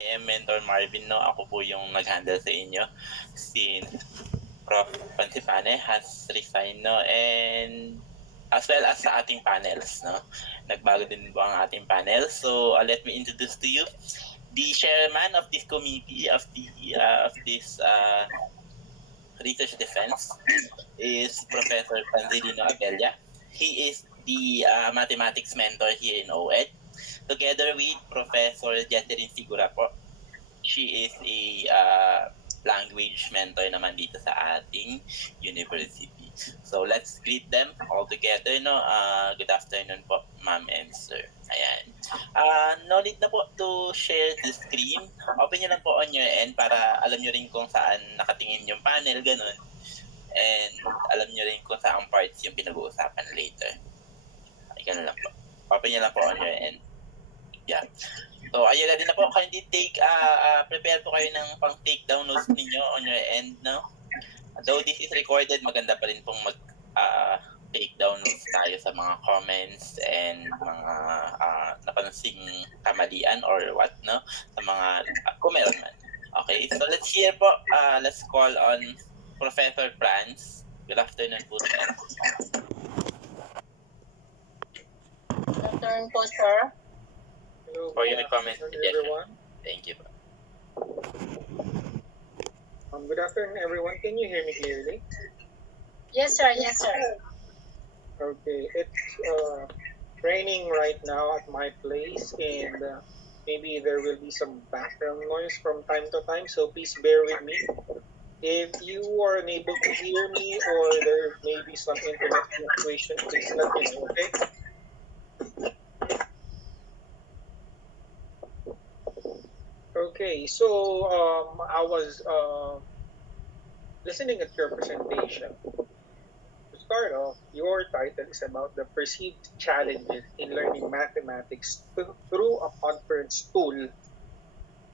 Mentor Marvin, no? Ako po yung nag-handle sa inyo since Prof. Pansipane has resigned, no? And as well as sa ating panels, no? Nagbago din po ang ating panel. So, let me introduce to you the chairman of this committee of this research defense is Professor Panzilino Abella. He is the mathematics mentor here in OED, together with Professor Jacqueline Sigura po. She is a language mentor naman dito sa ating university. So let's greet them all together, no? Good afternoon po, ma'am and sir. Ayan. No need na po to share the screen. Open nyo lang po on your end para alam nyo rin kung saan nakatingin yung panel, ganun. And alam nyo rin kung saan parts yung pinag-uusapan later. Ay, ganun lang po. Open nyo lang po on your end. Yeah. So, ayun na din na po. Kindly prepare po kayo ng pang-take down notes ninyo on your end, no? Though this is recorded, maganda pa rin pong take down notes tayo sa mga comments and mga napansing kamalian or what, no? Sa mga, kung meron man. Okay, so let's hear po. Let's call on Professor Franz. Good afternoon po, sir. Good afternoon po, sir. Hello, For your comment, everyone. Thank you. Good afternoon, everyone. Can you hear me clearly? Yes, sir. Yes, sir. Okay, it's raining right now at my place, and maybe there will be some background noise from time to time, so please bear with me. If you are unable to hear me or there may be some internet fluctuation, please let me know, okay? Okay, so I was listening at your presentation. To start off, your title is about the perceived challenges in learning mathematics through a conference tool,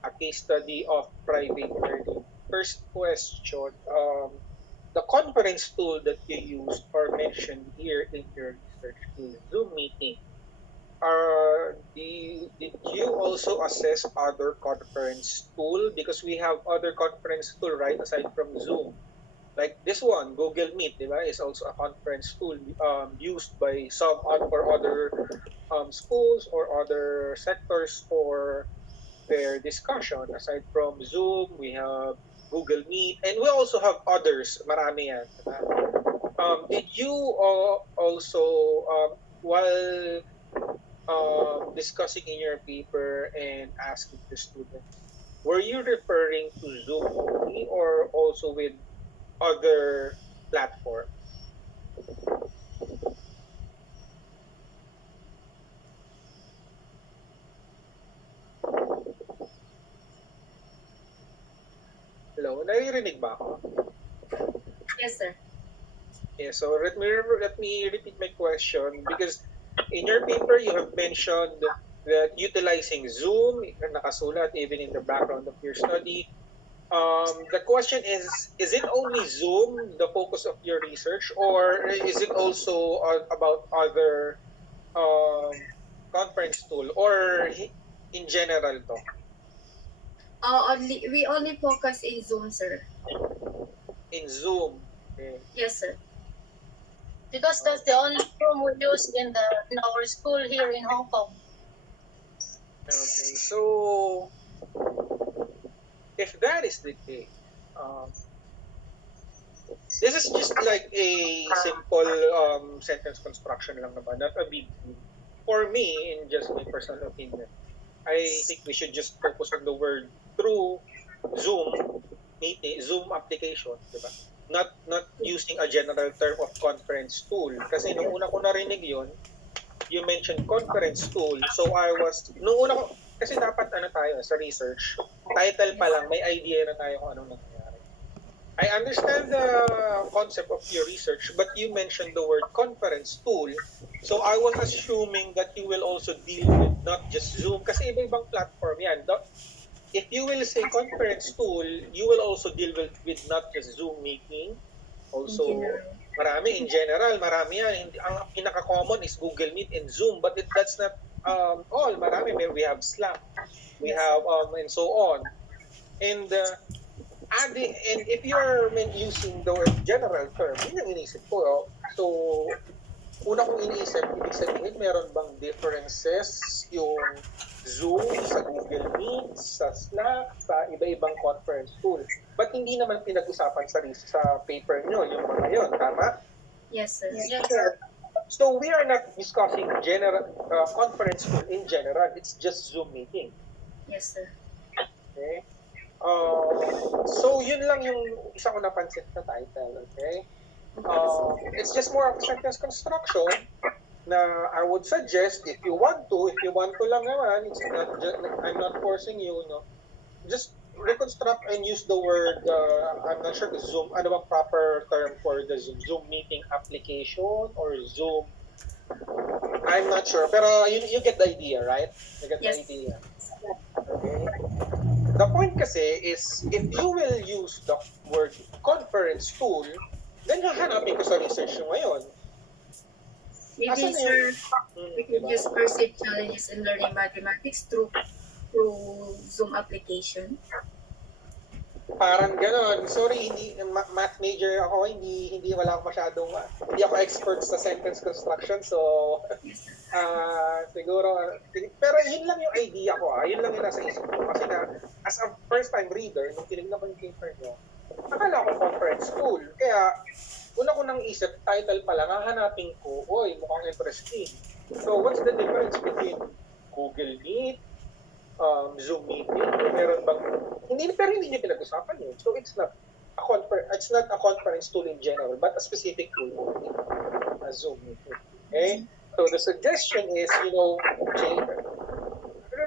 a case study of private learning. First question, the conference tool that you used or mentioned here in your research is Zoom meeting. Did you also assess other conference tool? Because we have other conference tool, right, aside from Zoom. Like this one, Google Meet, is also a conference tool used by some or other schools or other sectors for their discussion. Aside from Zoom, we have Google Meet, and we also have others. Marami yan. Did you also, while discussing in your paper and asking the students, were you referring to Zoom only or also with other platforms? Hello, naririnig ba ako? Yes, sir. Yeah, so let me repeat my question, because in your paper you have mentioned that utilizing Zoom, nakasulat even in the background of your study. The question is it only Zoom the focus of your research, or is it also about other conference tool, or in general to? We only focus in Zoom, sir. In Zoom. Okay. Yes, sir. Because that's the only form we use in our school here in Hong Kong. Okay, so if that is the case, this is just like a simple sentence construction lang naman, not a big deal. For me, in just my personal opinion, I think we should just focus on the word through Zoom meeting, Zoom application, diba? Not using a general term of conference tool. Kasi nung una ko narinig yun, you mentioned conference tool. So nung una ko, kasi dapat tayo sa research, title pa lang, may idea na tayo kung anong nangyayari. I understand the concept of your research, but you mentioned the word conference tool. So I was assuming that you will also deal with not just Zoom, kasi iba-ibang platform yan. If you will say conference tool, you will also deal with not just Zoom meeting, also marami in general, marami yan. Ang pinaka-common is Google Meet and Zoom, but that's not all. Marami, we have Slack, We Yes, have and so on. And and if you're using the word general term, yun ang iniisip ko. Oh. So, una kong iniisip, ibig sabihin, meron bang differences yung Zoom sa Google Meet, sa Slack, sa iba-ibang conference tool. But hindi naman pinag-usapan sa paper nyo yung mga yun, tama? yes, sir. Yes, sir. So we are not discussing general conference tool in general. It's just Zoom meeting. Yes, sir. Okay? So yun lang yung isa ko napansin na title. Okay? It's just more of sentence construction na I would suggest if you want to lang naman, it's not just, I'm not forcing you, no? Just reconstruct and use the word, I'm not sure the Zoom, ano bang proper term for the Zoom meeting application or Zoom, I'm not sure, pero you get the idea, right? You get Yes. the idea. Okay? The point kasi is, if you will use the word conference tool, then hahanapin ko sa research nyo ngayon. Maybe, Asan na sir, yung- we can diba? use perceived challenges in learning mathematics through Zoom application. Parang gano'n. Sorry, hindi math major ako, hindi wala ako masyadong hindi ako expert sa sentence construction, so Yes, sir. siguro pero yun lang yung idea ko, yun lang yung nasa isip ko kasi na as a first time reader nung tinignan ko yung paper nyo, akala ko conference tool. Kaya una ko nang isip, title pa lang, hahanapin ko, oy, mukhang interesting. So what's the difference between Google Meet, Zoom meeting, meron bang pero hindi niyo pinag-usapan yun. So it's not a conference tool in general, but a specific tool, a Zoom meeting. Okay? So the suggestion is, change.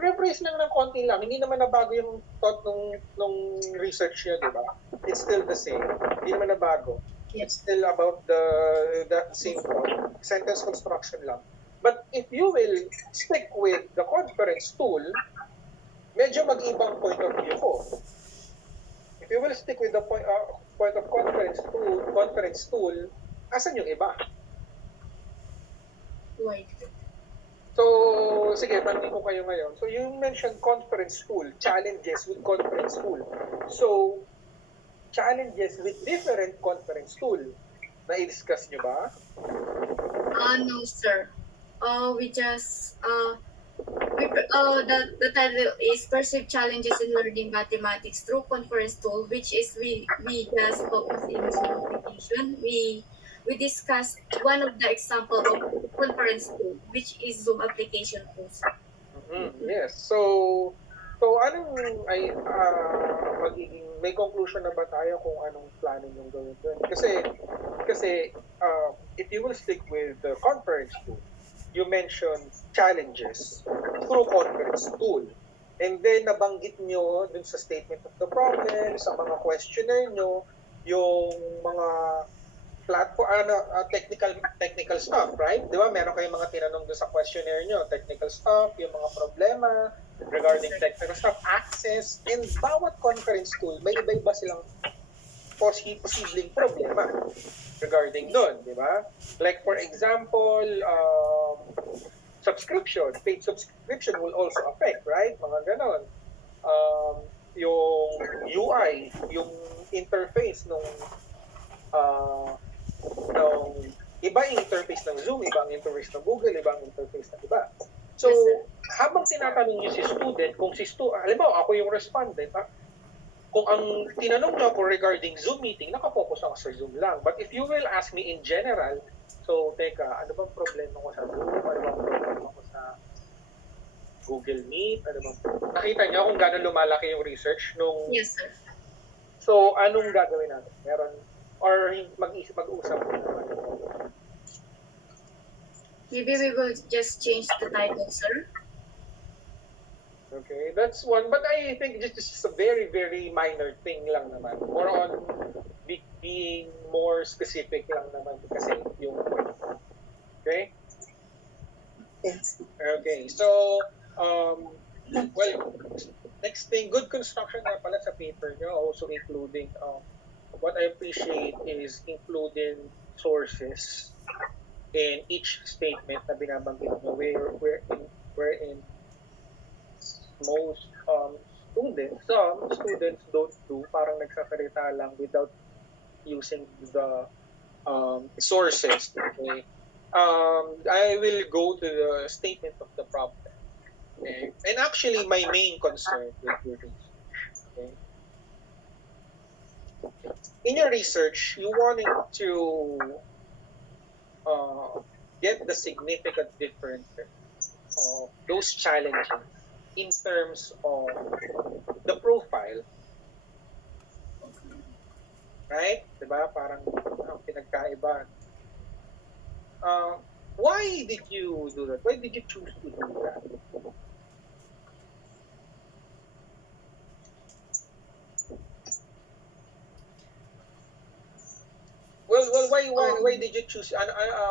Rephrase lang ng konti lang. Hindi naman nabago yung thought nung research niya, di ba? It's still the same. Hindi naman nabago. It's still about the same thought. Sentence construction lang. But if you will stick with the conference tool, medyo mag-ibang point of view ko. If you will stick with the point of conference tool, asan yung iba? Why? So, sige, tanongin ko kayo ngayon. So, you mentioned conference tool, challenges with conference tool. So, challenges with different conference tool, na-discuss nyo ba? No, sir. We just the title is Perceived Challenges in Learning Mathematics Through Conference Tool, which is we just focus in Zoom application. We discuss one of the example of conference tool, which is Zoom application tools. Yes. So anong magiging may conclusion na ba tayo kung anong planning yung gawin doon? Kasi if you will stick with the conference tool, you mentioned challenges through conference tool. And then nabanggit nyo dun sa statement of the problem, sa mga questionnaire nyo, yung mga platform, technical stuff, right? Di ba? Meron kayong mga tinanong dun sa questionnaire nyo, technical stuff, yung mga problema regarding technical stuff, access, and bawat conference tool, may iba-iba silang posibleng problema regarding doon, di ba? Like for example, subscription, paid subscription will also affect, right? Mga ganon. Yung UI, yung interface nung iba yung interface ng Zoom, iba ang interface ng Google, iba ang interface ng iba. So, habang tinatanong niyo si student, halimbawa ako yung respondent, kung ang tinanong niyo ako regarding Zoom meeting, nakafocus ako sa Zoom lang. But if you will ask me in general, so teka, ano bang problema ko sa Zoom? Ano bang problema ko sa Google Meet? Nakita niyo kung gano'n lumalaki yung research nung... Yes, sir. So, anong gagawin natin? Meron, or mag-usap ko naman? Maybe we will just change the title, sir. Okay, that's one. But I think this is a very, very minor thing lang naman. More on being more specific lang naman kasi yung... Okay? Yes. Okay, so, well, next thing, good construction nga pala sa paper nyo, also including, what I appreciate is including sources in each statement na binabanggit nyo, wherein most students, some students don't do, parang nagsasalita lang without using the sources. Okay? I will go to the statement of the problem. Okay? And actually, my main concern with your research. Okay? In your research, you wanted to get the significant differences of those challenges in terms of the profile. Right? Diba? Parang pinagkaiba. Why did you do that? Why did you choose to do that? Well, why did you choose?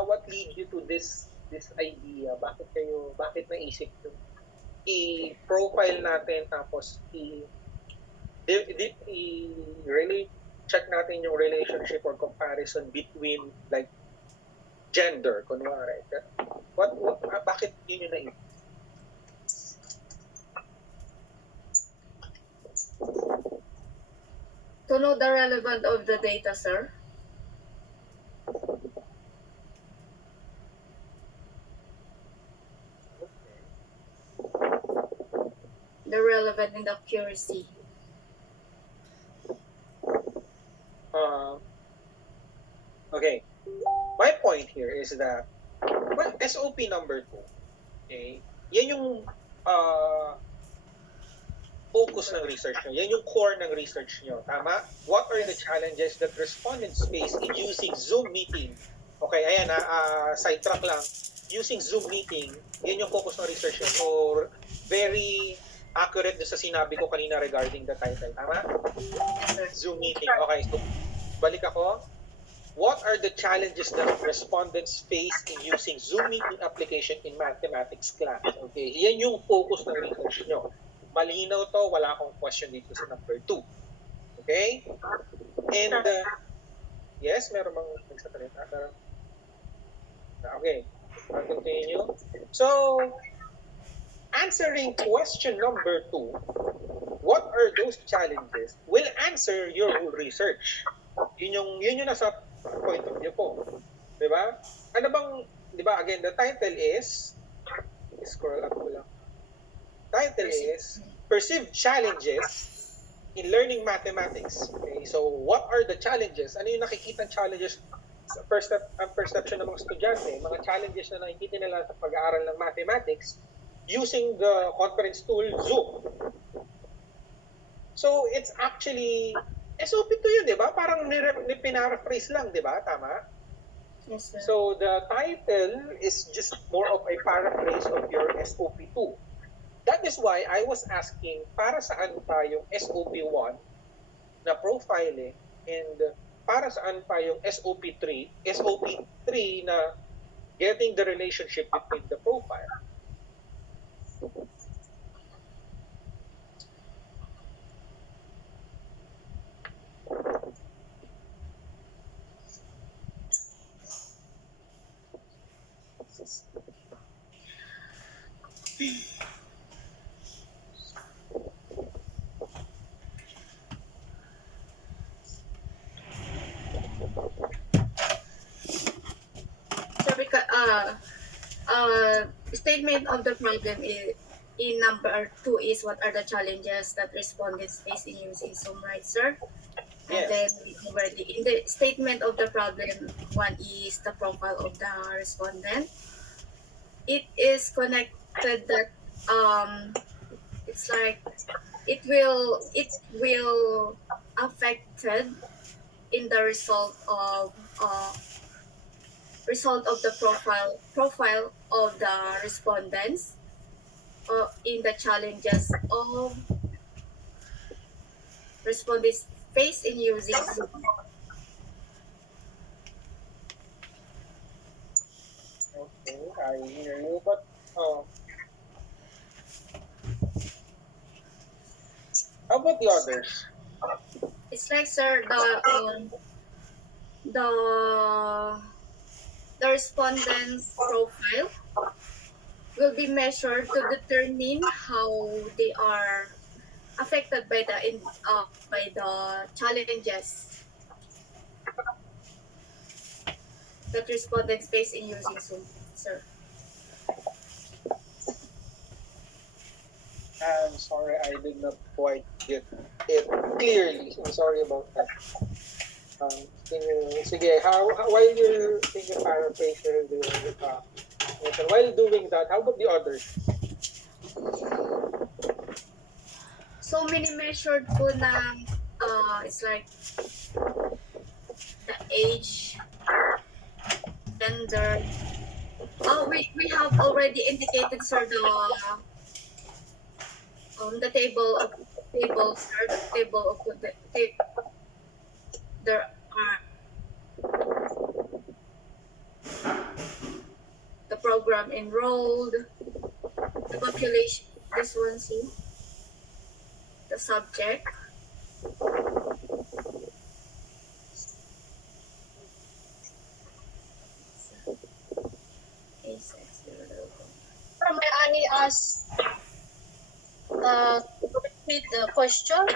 What lead you to this idea? Bakit naisip nyo i-profile natin tapos really check natin yung relationship or comparison between like gender, kunwari. Bakit yun yung naisip? To know the relevance of the data, sir. The relevant and the accuracy. Okay. My point here is that SOP number 2, okay, yan yung focus ng research nyo. Yan yung core ng research nyo. Tama? What are the challenges that respondents face in using Zoom meeting? Okay, ayan sidetrack lang. Using Zoom meeting, yan yung focus ng research nyo. So, very accurate sa sinabi ko kanina regarding the title. Tama? Zoom meeting. Okay, so balik ako. What are the challenges that respondents face in using Zoom meeting application in mathematics class? Okay, yan yung focus ng research nyo. Malinaw to, wala akong question dito sa number 2. Okay? And, yes, meron bang nagsasalita? Okay, I'll continue. So, answering question number 2, what are those challenges will answer your whole research. Yun yung nasa point of view ko. Diba? Ano bang, diba, again, the title is, scroll up ko lang. Title is Perceived Challenges in Learning Mathematics. Okay, so what are the challenges? Ano yung nakikita challenges sa perception ng mga estudyante, mga challenges na nakikita nila sa pag-aaral ng mathematics using the conference tool Zoom. So it's actually SOP to yun, di ba? Parang pinaraphrase lang, di ba? Tama? Yes, sir. So the title is just more of a paraphrase of your SOP2. That is why I was asking, para saan pa yung SOP1 na profiling and para saan pa yung SOP3 na getting the relationship between the profile. Statement of the problem is, in number 2 is what are the challenges that respondents face in using Zoom, right, sir? And then in the statement of the problem 1 is the profile of the respondent. It is connected that it's like it will affected in the result of the profile of the respondents in the challenges of respondents face in using Zoom. Okay, I hear you, but how about the others? It's like, sir, the respondent's profile will be measured to determine how they are affected by the challenges that respondents face in using Zoom, sir. I'm sorry, I did not quite get it clearly. I'm sorry about that. Sige, while you're thinking paraphrase while doing that, how about the others? So many measured po na it's like the age, gender. We have already indicated, sir, the table of tables, sir, the table of there are the program enrolled, the population, this one, see, the subject. May I ask to repeat the question?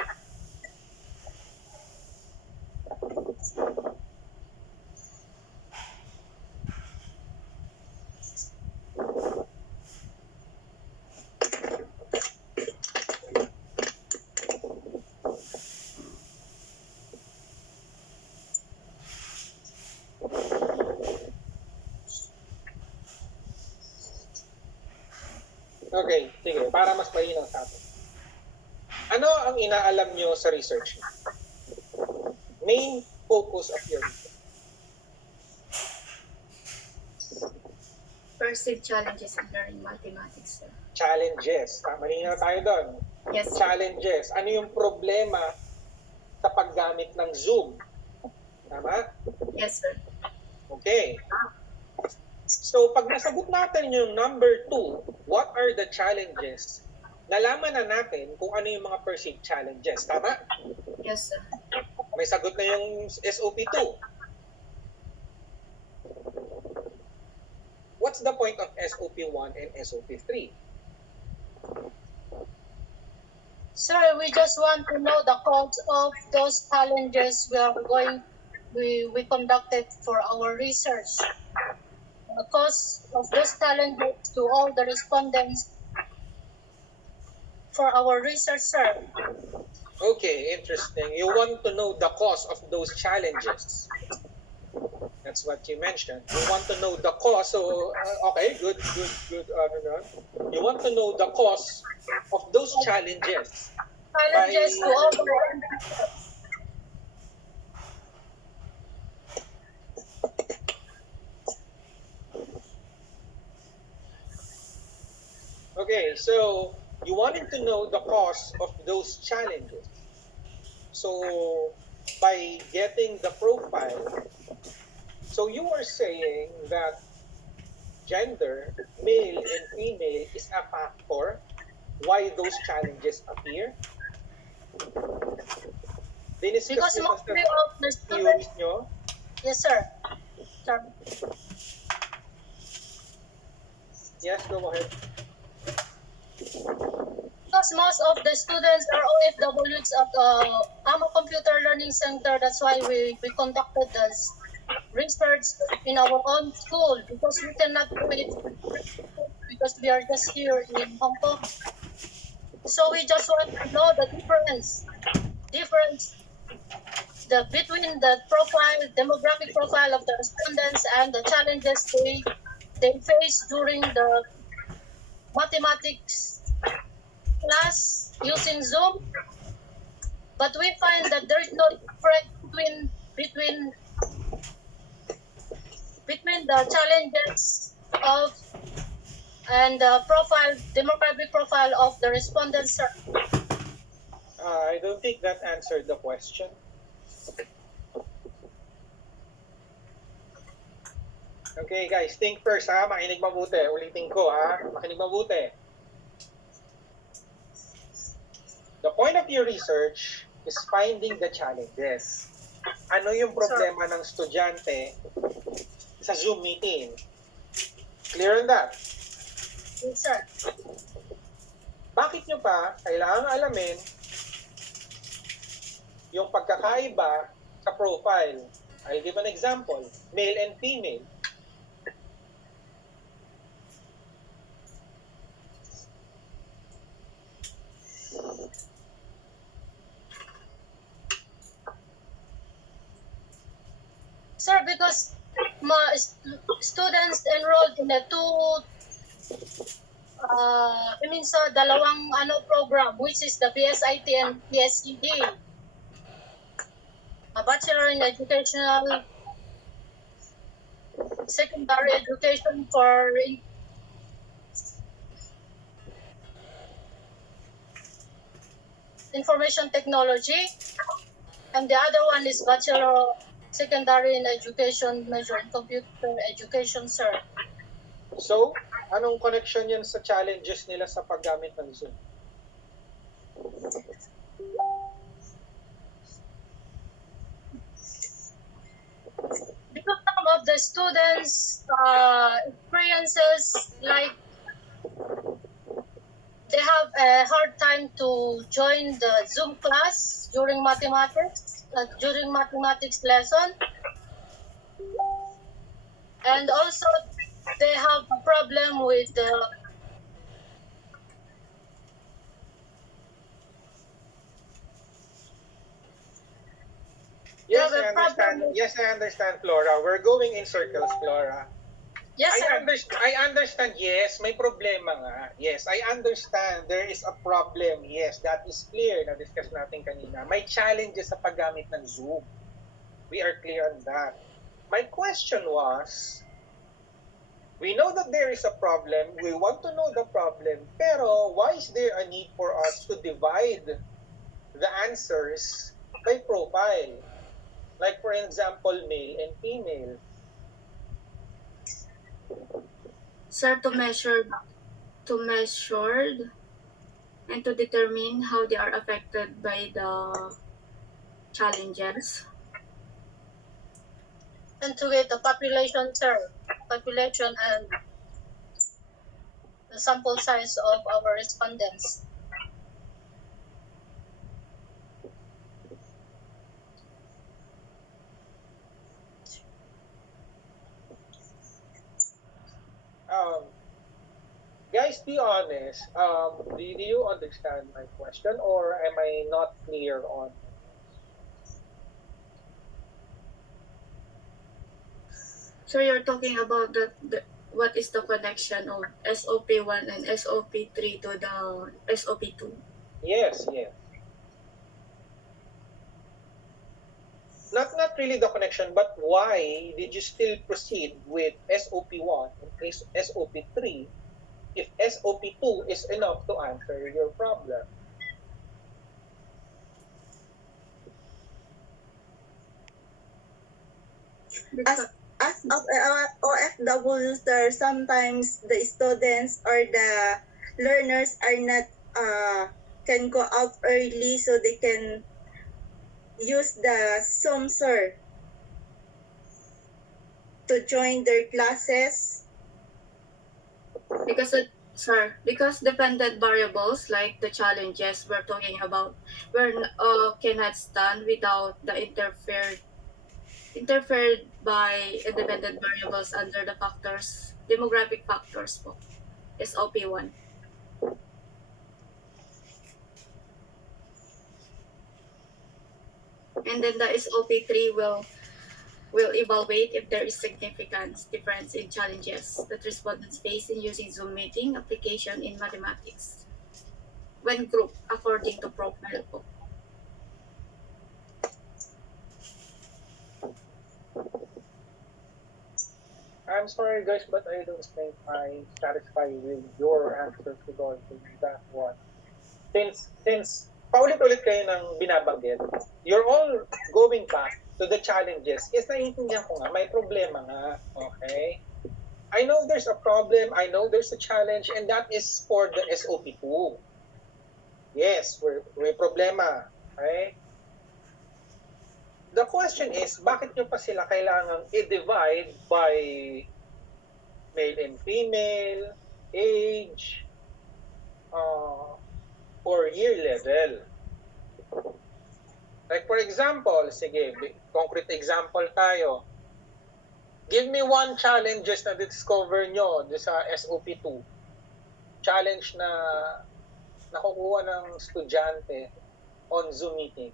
Okay, sige, para mas malinaw sa atin. Ano ang inaalam nyo sa research? Main focus of your research. Perceived challenges in learning mathematics, sir. Challenges. Malinaw tayo doon. Yes, sir. Challenges. Ano yung problema sa paggamit ng Zoom? Tama? Yes, sir. Okay. So, pag nasagot natin yung number 2, what are the challenges? Nalaman na natin kung ano yung mga perceived challenges. Tama? Yes, sir. May sagot na yung SOP2. What's the point of SOP1 and SOP3? Sir, we just want to know the cause of those challenges we conducted for our research. The cause of those challenges to all the respondents for our research, sir. Okay, interesting. You want to know the cause of those challenges. That's what you mentioned. You want to know the cause. So, okay, good. You want to know the cause of those challenges. Challenges to all the Okay, so you wanted to know the cause of those challenges. So, by getting the profile, so you are saying that gender, male and female, is a factor why those challenges appear? Diniscuss because nyo mostly sa of the theories students. nyo? Yes, sir. Sir. Yes, go ahead. Because most of the students are OFWs at AMO Computer Learning Center. That's why we conducted this research in our own school, because we cannot do it because we are just here in Hong Kong. So we just want to know the difference between the demographic profile of the respondents and the challenges they face during the mathematics class using Zoom. But we find that there is no difference between the challenges of and the demographic profile of the respondents. I don't think that answered the question. Okay guys, think first ha, makinig mabuti. Ulitin ko ha, makinig mabuti. The point of your research is finding the challenges. Ano yung problema ng estudyante sa Zoom meeting? Clear on that? Yes, sir. Bakit nyo pa kailangan alamin yung pagkakaiba sa profile? I'll give an example. Male and female. Sir, because students enrolled in a sa dalawang program, which is the PSIT and PSED. A Bachelor in Educational Secondary Education for Information Technology, and the other one is Bachelor Secondary in Education major in Computer Education, sir. So, anong connection yan sa challenges nila sa paggamit ng Zoom? Because some of the students' experiences, like they have a hard time to join the Zoom class during mathematics lesson, and also they have a problem with the Yes, Yeah, I the problem understand. is- Yes, I understand, Flora. We're going in circles, Flora. yes, sir. I understand. Yes, may problema nga. Yes, I understand. There is a problem. Yes, that is clear. Na-discuss natin kanina. May challenges sa paggamit ng Zoom. We are clear on that. My question was, we know that there is a problem. We want to know the problem. Pero why is there a need for us to divide the answers by profile? Like, for example, male and female. Sir, to measure and to determine how they are affected by the challenges. And to get the population, sir, population and the sample size of our respondents. Guys, be honest. Do you understand my question, or am I not clear on? So you're talking about what is the connection of SOP1 and SOP3 to the SOP2? Yes, yes. Not really the connection, but why did you still proceed with SOP1 and SOP3 if SOP2 is enough to answer your problem? Because, As OFW, sir, sometimes the students or the learners are not can go out early so they can use the Zoom, sir, to join their classes. because dependent variables like the challenges we're talking about cannot stand without the interfered by independent variables under the demographic factors po, SOP1. And then the SOP3 will evaluate if there is significant difference in challenges that respondents face in using Zoom meeting application in mathematics when grouped according to profile po. I'm sorry, guys, but I don't think I'm satisfied with your answer regarding that one. Since paulit-ulit kayo ng binabanggit, you're all going back to the challenges. Yes, naiintindihan ko nga, may problema nga, okay? I know there's a problem, I know there's a challenge, and that is for the SOP2. Yes, may problema, okay? The question is, bakit nyo pa sila kailangang i-divide by male and female, age, or year level. Like for example, sige, concrete example tayo. Give me one challenges na discover nyo sa SOP2. Challenge na nakukuha ng estudyante on Zoom meeting.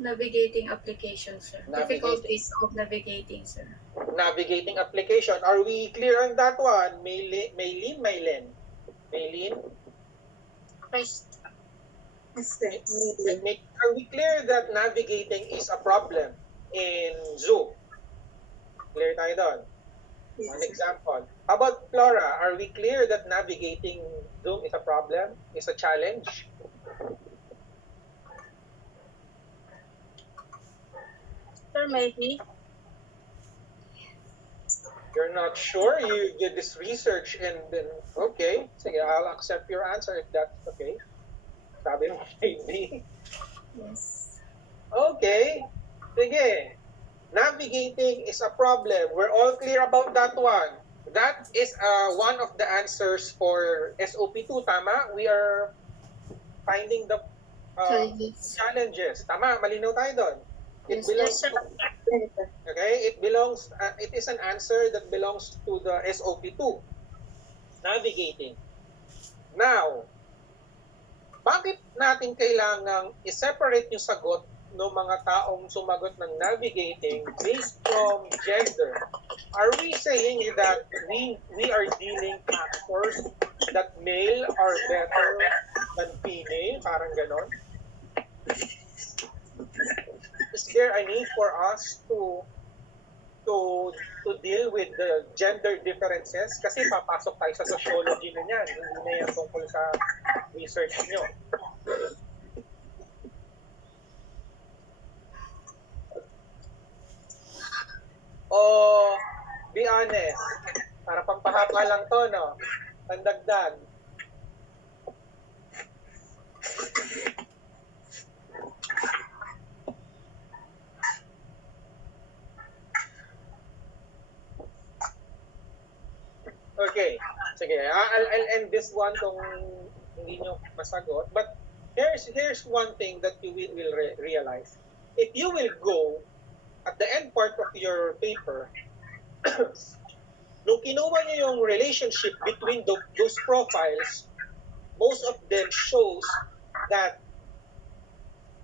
Navigating application, sir. Navigating. Difficulties of navigating, sir. Navigating application. Are we clear on that one? Maylin? Chris, Are we clear that navigating is a problem in Zoom? Clear tayo doon. One example. How about Flora? Are we clear that navigating Zoom is a problem? Is a challenge? sir, maybe. You're not sure? You did this research and then, okay. Sige, I'll accept your answer if that's okay. Sabi mo, maybe. Yes. Okay. Sige. Navigating is a problem. We're all clear about that one. That is one of the answers for SOP2, tama? We are finding the challenges. Tama, malinaw tayo doon. It Yes, belongs yes, sir. to, okay, it is an answer that belongs to the SOP2. Navigating. Now, bakit natin kailangang i-separate yung sagot ng mga taong sumagot ng navigating based from gender? Are we saying that we are dealing factors that male are better than female? Parang ganon. Is there a need for us to deal with the gender differences? Kasi papasok tayo sa sociology na yan. Hindi na yan tungkol sa research nyo. O, be honest. Para pampahapa lang to, no? Pandagdag. Okay. Sige, I'll end this one kung hindi nyo masagot. But here's one thing that you will realize. If you will go at the end part of your paper, nung kinuha nyo yung relationship between those profiles, most of them shows that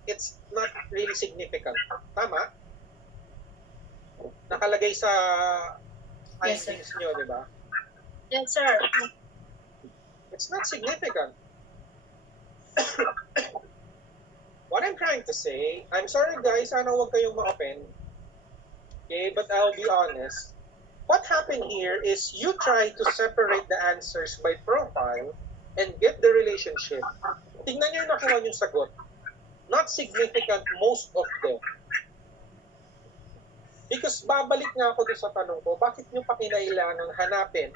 it's not really significant. Tama? Nakalagay sa Yes, sir. findings nyo, di ba? Yes, sir. It's not significant. What I'm trying to say, I'm sorry guys, sana huwag kayong ma-offend. Okay, but I'll be honest. What happened here is you try to separate the answers by profile and get the relationship. Tingnan nyo yung nakuha yung sagot. Not significant, most of them. Because babalik nga ako doon sa tanong ko, bakit nyo pa kinailangan hanapin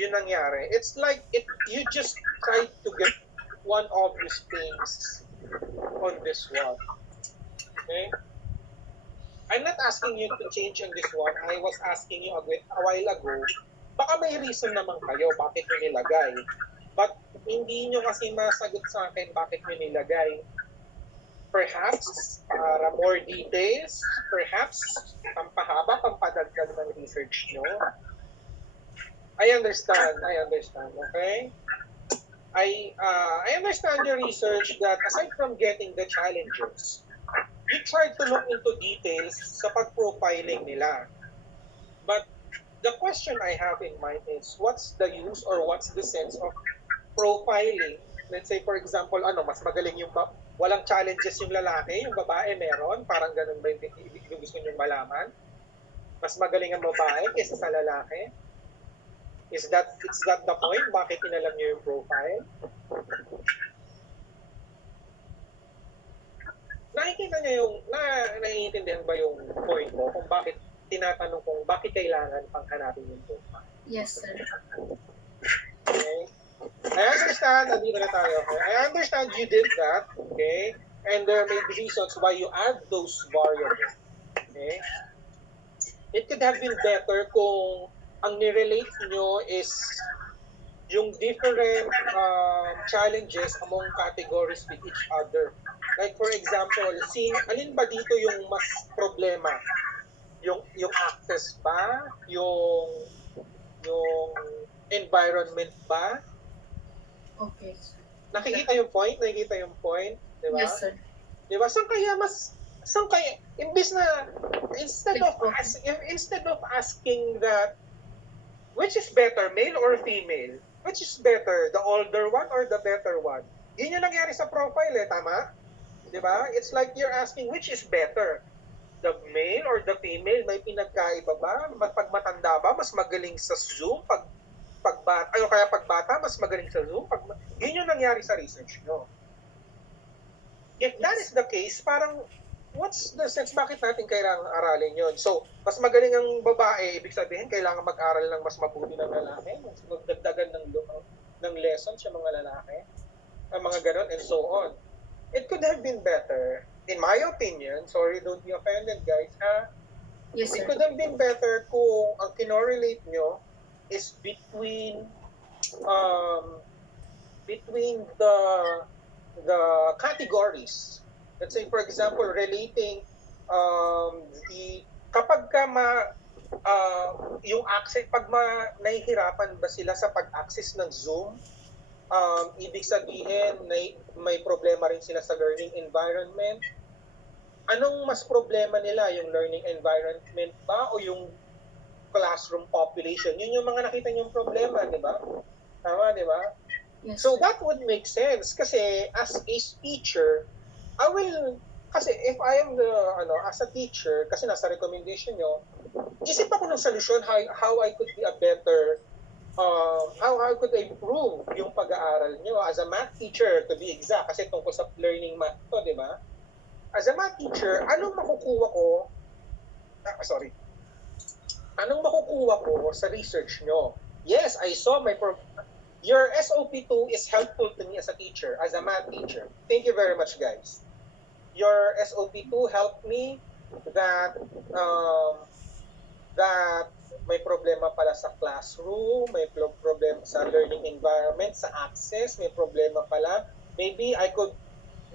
yung nangyari? It's like you just try to get one obvious things on this one. Okay? I'm not asking you to change on this one. I was asking you a while ago, baka may reason naman kayo bakit nyo nilagay. But hindi nyo kasi masagot sa akin bakit nyo nilagay. Perhaps para more details, perhaps pampahaba, pampadagdag ng research nyo. I understand, okay? I understand your research that aside from getting the challenges, you try to look into details sa pag-profiling nila. But the question I have in mind is, what's the use or what's the sense of profiling? Let's say, for example, mas magaling yung walang challenges yung lalaki, yung babae meron, parang ganun ba yung gusto nyo malaman? Mas magaling ang babae kaysa sa lalaki? Is that the point? Bakit inalam nyo yung profile? Nakikita niya naiintindihan ba yung point mo kung bakit tinatanong kung bakit kailangan pang hanapin yung profile? Yes, sir. Okay? I understand, nandito na tayo. Okay? I understand you did that, okay? And there may be reasons why you add those variables. Okay? It could have been better kung ang nirelate nyo is yung different challenges among categories with each other. Like for example, alin ba dito yung mas problema? Yung access ba? Yung environment ba? Okay. Nakikita yung point? Di ba? Yes, sir. Di ba? Saan kaya, instead of asking that, which is better, male or female? Which is better, the older one or the better one? Yun yung nangyari sa profile tama? Di ba? It's like you're asking, which is better? The male or the female? May pinagkaiba ba? Pag matanda ba, mas magaling sa Zoom? Pag bata, mas magaling sa Zoom? Yun yung nangyari sa research nyo. If that is the case, parang, what's the sense? Bakit natin kailangang aralin yun? So, mas magaling ang babae, ibig sabihin, kailangan mag-aral ng mas mabuti ng lalaki, mas magdagdagan ng lessons yung mga lalaki, ang mga ganon, and so on. It could have been better, in my opinion, sorry, don't be offended, guys, Yes, it sir. could have been better kung ang kinorelate nyo is between the categories. Let's say, for example, relating kapag ka yung access, nahihirapan ba sila sa pag-access ng Zoom, ibig sabihin may problema rin sila sa learning environment. Anong mas problema nila, yung learning environment ba o yung classroom population? Yun yung mga nakita niyong problema, di ba? Tama, di ba? Yes, So sir. that would make sense kasi as a teacher, kasi if I am as a teacher, kasi nasa recommendation nyo, isip ako ng solusyon how I could be a better, how I could improve yung pag-aaral nyo as a math teacher, to be exact, kasi tungkol sa learning math to, di ba? As a math teacher, anong makukuha ko sa research nyo? Yes, I saw your SOP2 is helpful to me as a teacher, as a math teacher. Thank you very much, guys. Your SOP2 helped me that may problema pala sa classroom, may problema sa learning environment, sa access, may problema pala. Maybe I could,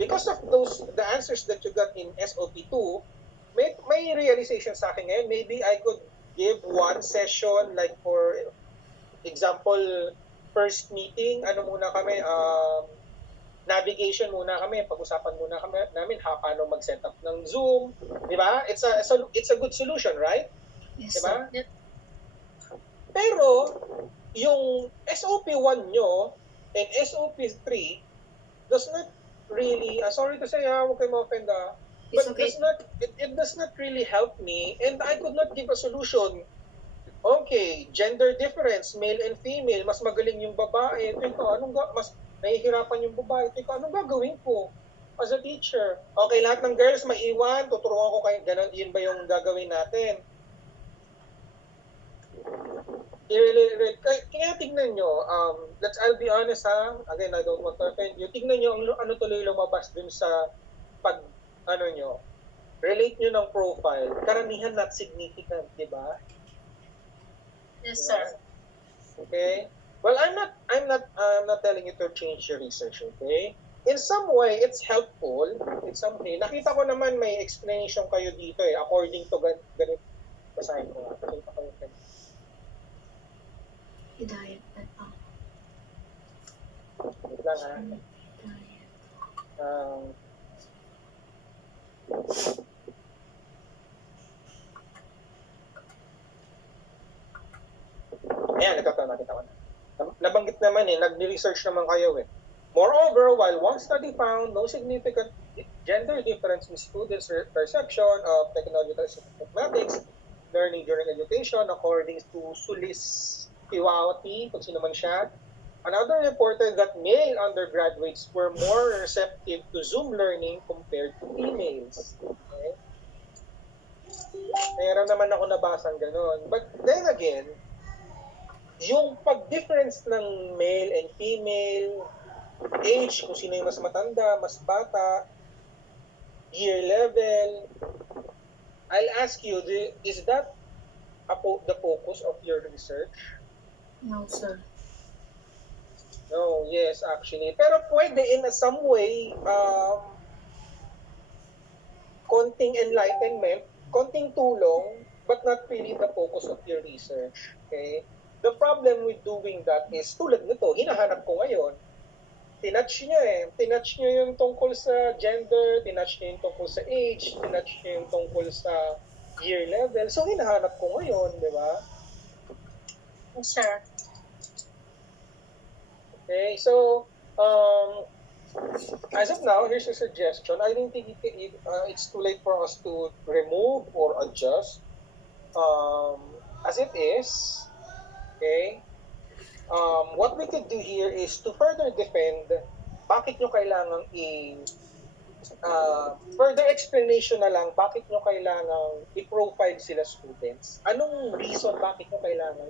because of the answers that you got in SOP2, may realization sa akin ngayon, maybe I could give one session, like for example, first meeting, muna kami, navigation muna kami, pag-usapan muna kami namin paano mag-set up ng Zoom, di ba? It's a good solution, right? Yes, Di ba? sir. Pero yung SOP1 nyo and SOP3 does not really, sorry to say, huwag kayo ma-offend, It's but okay. it does not really help me, and I could not give a solution. Okay, gender difference, male and female, mas magaling yung babae. Teka, mas nahihirapan yung babae. Teka, anong gagawin ko as a teacher? Okay, lahat ng girls maiwan, tuturuan ko kayo, ganun, yun ba yung gagawin natin? Kaya tignan nyo, I'll be honest again, I don't want to offend you, tignan nyo ano tuloy lumabas dun sa relate nyo ng profile, karamihan not significant, di ba? Yes, sir. Okay? Well, I'm not telling you to change your research, okay? In some way, it's helpful. In some way, nakita ko naman may explanation kayo dito according to ganito. Basahin ko nga. Nakita ko yung Hidayat. wait lang Hidayat. Ayan, nakita ko na. Nabanggit naman nag-research naman kayo Moreover, while one study found no significant gender difference in students' perception of technological mathematics learning during education, according to Sulis Tiwawati, kung sino man siya, another reported that male undergraduates were more receptive to Zoom learning compared to females. Okay? Meron naman ako nabasang ganun. But then again, yung pag-difference ng male and female, age, kung sino yung mas matanda, mas bata, year level, I'll ask you, is that the focus of your research? No, sir. No, yes, actually. Pero pwede in some way, konting enlightenment, konting tulong, but not really the focus of your research. Okay? The problem with doing that is, tulad nito, hinahanap ko ngayon, tinouch niya yung tungkol sa gender, tinouch niya yung tungkol sa age, tinouch niya yung tungkol sa year level. So, hinahanap ko ngayon, di ba? Yes, sir. Okay, so, as of now, here's a suggestion. I don't think it's too late for us to remove or adjust as it is. Okay? What we could do here is to further defend bakit nyo kailangang further explanation na lang bakit nyo kailangang i-profile sila students. Anong reason bakit nyo kailangan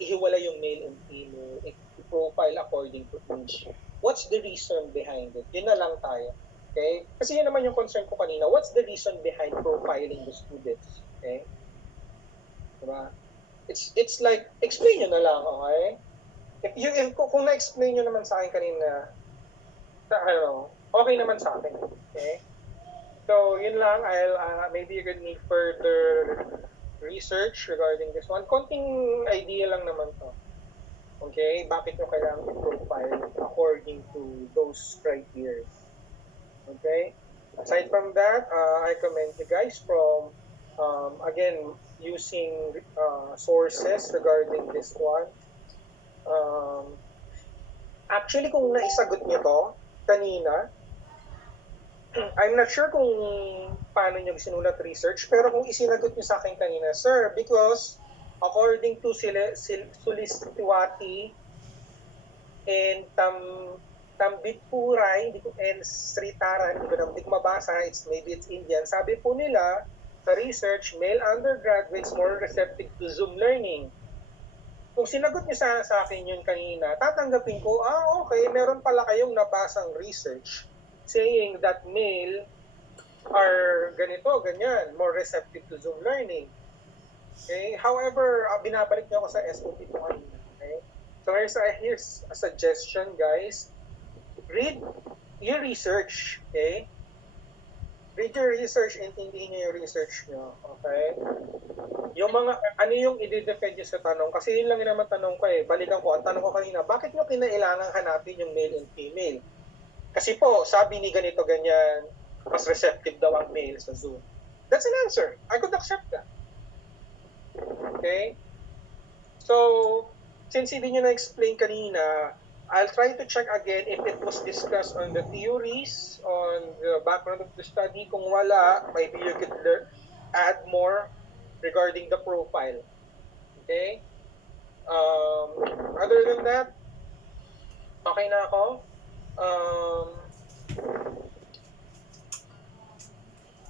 ihiwalay yung male and female, i-profile according to age? What's the reason behind it? Yun na lang tayo. Okay? Kasi yun naman yung concern ko kanina. What's the reason behind profiling the students? Okay? Diba? It's like, explain nyo na lang, okay? Kung na-explain nyo naman sa akin kanina, okay naman sa akin. Okay? So, yun lang. Maybe you could need further research regarding this one. Konting idea lang naman to. Okay? Bakit nyo kailangan i-profile according to those criteria. Okay? Aside from that, I commend you guys from, again, using sources regarding this one. Actually, kung naisagot nyo to kanina, I'm not sure kung paano nyo sinulat research, pero kung isinagot nyo sa akin kanina, sir, because according to Sulistiwati and Tambitpuray and Sritara, hindi ko mabasa, maybe it's Indian, sabi po nila sa research, male undergraduates more receptive to Zoom learning. Kung sinagot niyo sa akin yun kanina, tatanggapin ko, okay, meron pala kayong nabasang research saying that male are ganito, ganyan, more receptive to Zoom learning. Okay? However, binabalik niyo ako sa SOP po kanina. Okay? So here's a suggestion, guys. Read your research, okay? Read your research, intindihin niyo yung research niyo, okay? Yung ano yung i-defend niyo sa tanong? Kasi yun lang yung naman tanong ko Balikan ko, ang tanong ko kanina, bakit niyo kinailangan hanapin yung male and female? Kasi po, sabi ni ganito ganyan, mas receptive daw ang male sa Zoom. That's an answer. I could accept that. Okay? So, since hindi niyo na-explain kanina, I'll try to check again if it was discussed on the theories, on the background of the study. Kung wala, maybe you could add more regarding the profile. Okay? Other than that, okay na ako.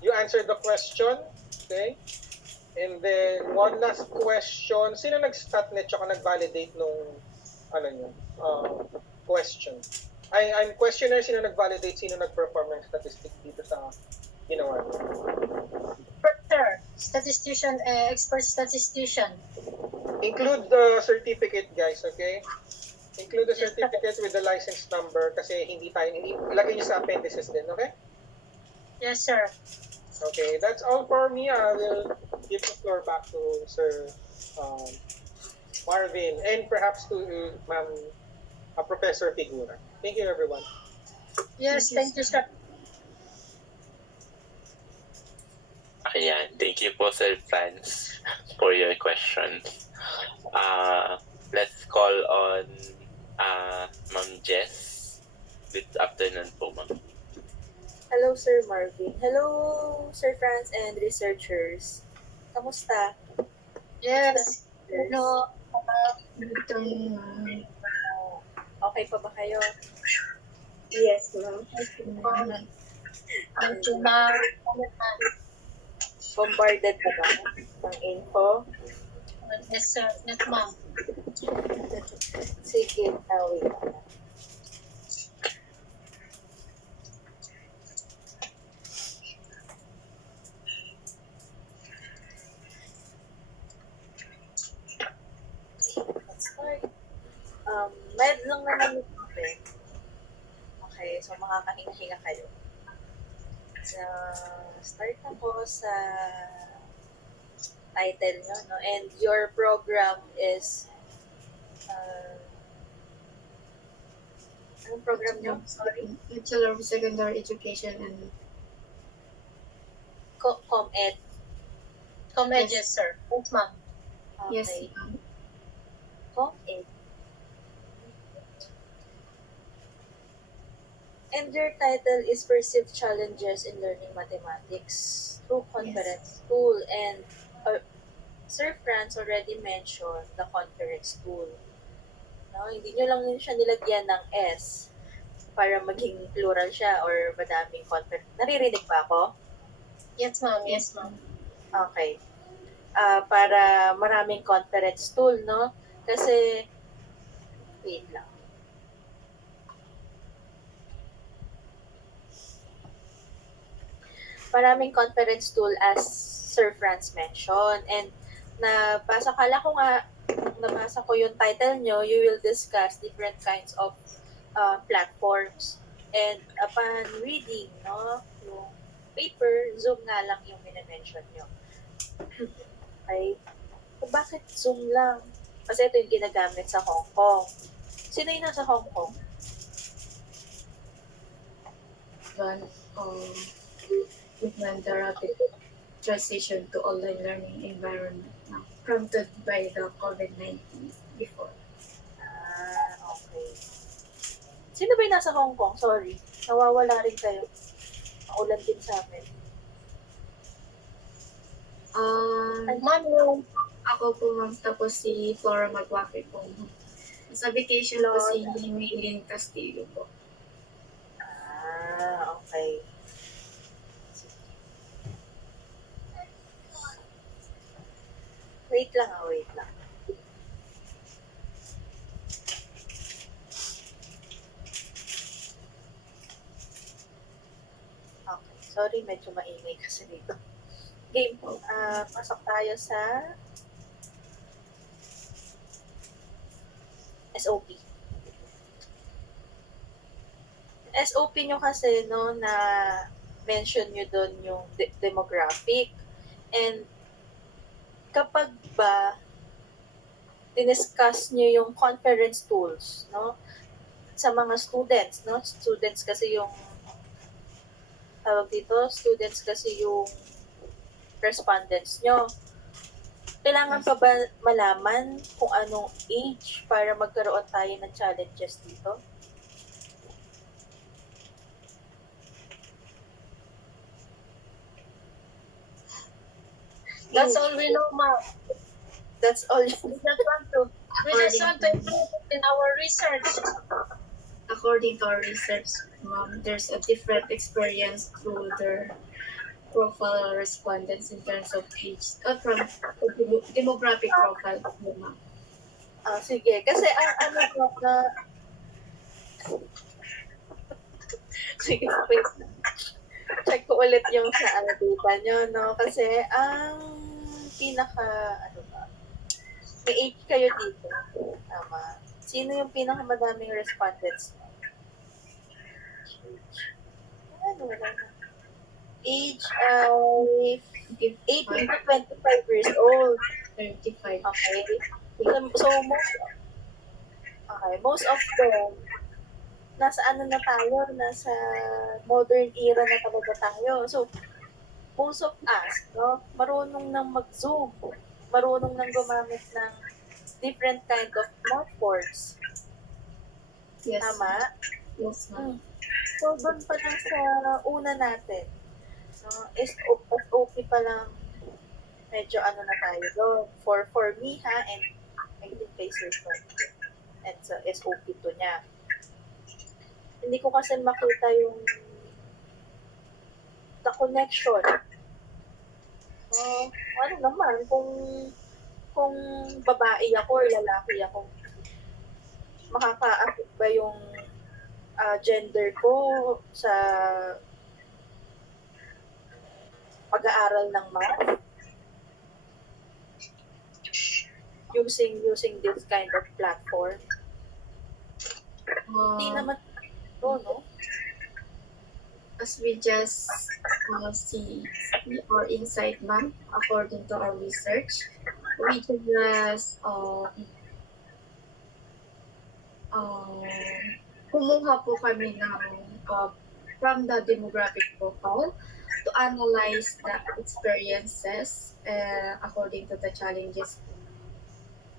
You answered the question. Okay? And then, one last question. Sino nag-statnet tsaka nag-validate nung question? I'm questioner, sino nag-validate, sino nag-perform ng statistics dito sa ginawa? Sir, statistician, expert statistician. Include the certificate, guys, okay? Include the certificate with the license number kasi ilagay niyo sa appendices din, okay? Yes, sir. Okay, that's all for me. I will give the floor back to Sir Marvin and perhaps to Ma'am Professor Figura. Thank you, everyone. Yes, thank you, sir. Ayan, thank you po, Sir Franz, for your questions. Let's call on Ma'am Jess. Good afternoon po, Ma'am. Hello, Sir Marvin. Hello, Sir Franz and researchers. Kamusta? Yes. Hello. Okay pa ba kayo? Yes, ma'am. Thank you, ma'am. Bombarded na ba ng info? Yes, sir. Yes, ma'am. Sige, wait. naman yung topic. Okay, so makakahinga-hinga kayo. So, start na po sa title nyo, no? And your program is, anong program nyo? Sorry. Bachelor of Secondary Education and ComEd. Comment, yes, sir. Yes, ma'am. yes, Okay. ma'am. ComEd. And your title is Perceived Challenges in Learning Mathematics through Conference Tool. And Sir Franz already mentioned the Conference Tool. No? Hindi nyo lang siya nilagyan ng S para maging plural siya or madaming conference. Naririnig ba ako? Yes, ma'am. Yes, ma'am. Okay. Para maraming conference tool, no? Kasi, wait lang. Maraming conference tool as Sir Franz mentioned. And nabasa ko yung title nyo, you will discuss different kinds of platforms. And upon reading, no, yung paper, Zoom nga lang yung minention nyo. Okay? So, bakit Zoom lang? Kasi ito yung ginagamit sa Hong Kong. Sino yung nasa Hong Kong? One with the rapid transition to online learning environment now, prompted by the COVID-19 before. Okay. Sino ba yung nasa Hong Kong? Sorry. Nawawala rin kayo. Maulan din sa amin. Ma'am, yung Ako po ma'am, tapos si Flora Magwake po. Sa vacation po si Maylene Castillo po. Okay. Wait lang. Okay. Sorry, medyo maingay kasi dito. Game. Pasok tayo sa SOP. SOP nyo kasi, no, na mention nyo doon yung demographic. And kapag ba diniscuss nyo yung conference tools, no, sa mga students, no, students kasi yung respondents nyo. Kailangan pa ba malaman kung anong age para magkaroon tayo ng challenges dito? that's all we know, ma'am. That's all. We just want to improve in our research. According to our research, ma'am, there's a different experience through their profile respondents in terms of age, from demographic profile po, ma'am. Sige. Kasi ang sige, wait. Check ko ulit yung sa data nyo, no? Kasi may age kayo dito. Tama. Sino yung pinakamadaming respondents? Wala na. Age ay 18 to 25 years old. 35. Okay. So most of them, nasa nasa modern era na talaga tayo. So, most of us, no, marunong nang mag-Zoom, marunong nang gumamit ng different kind of platforms. Yes. Tama? Yes, ma'am. So, doon pa lang sa una natin, no, SOP pa lang, medyo na tayo doon. For me, and I think kay Sir Frank, and sa SOP to niya. Hindi ko kasi makita yung the connection. Ano naman, kung babae ako or lalaki ako, makaka-affect ba yung gender ko sa pag-aaral ng math? Using this kind of platform. Hindi Uh, naman ito, no? as we just see our insight, ma'am, according to our research, we just uh, kumuha po kami ng from the demographic profile to analyze the experiences according to the challenges.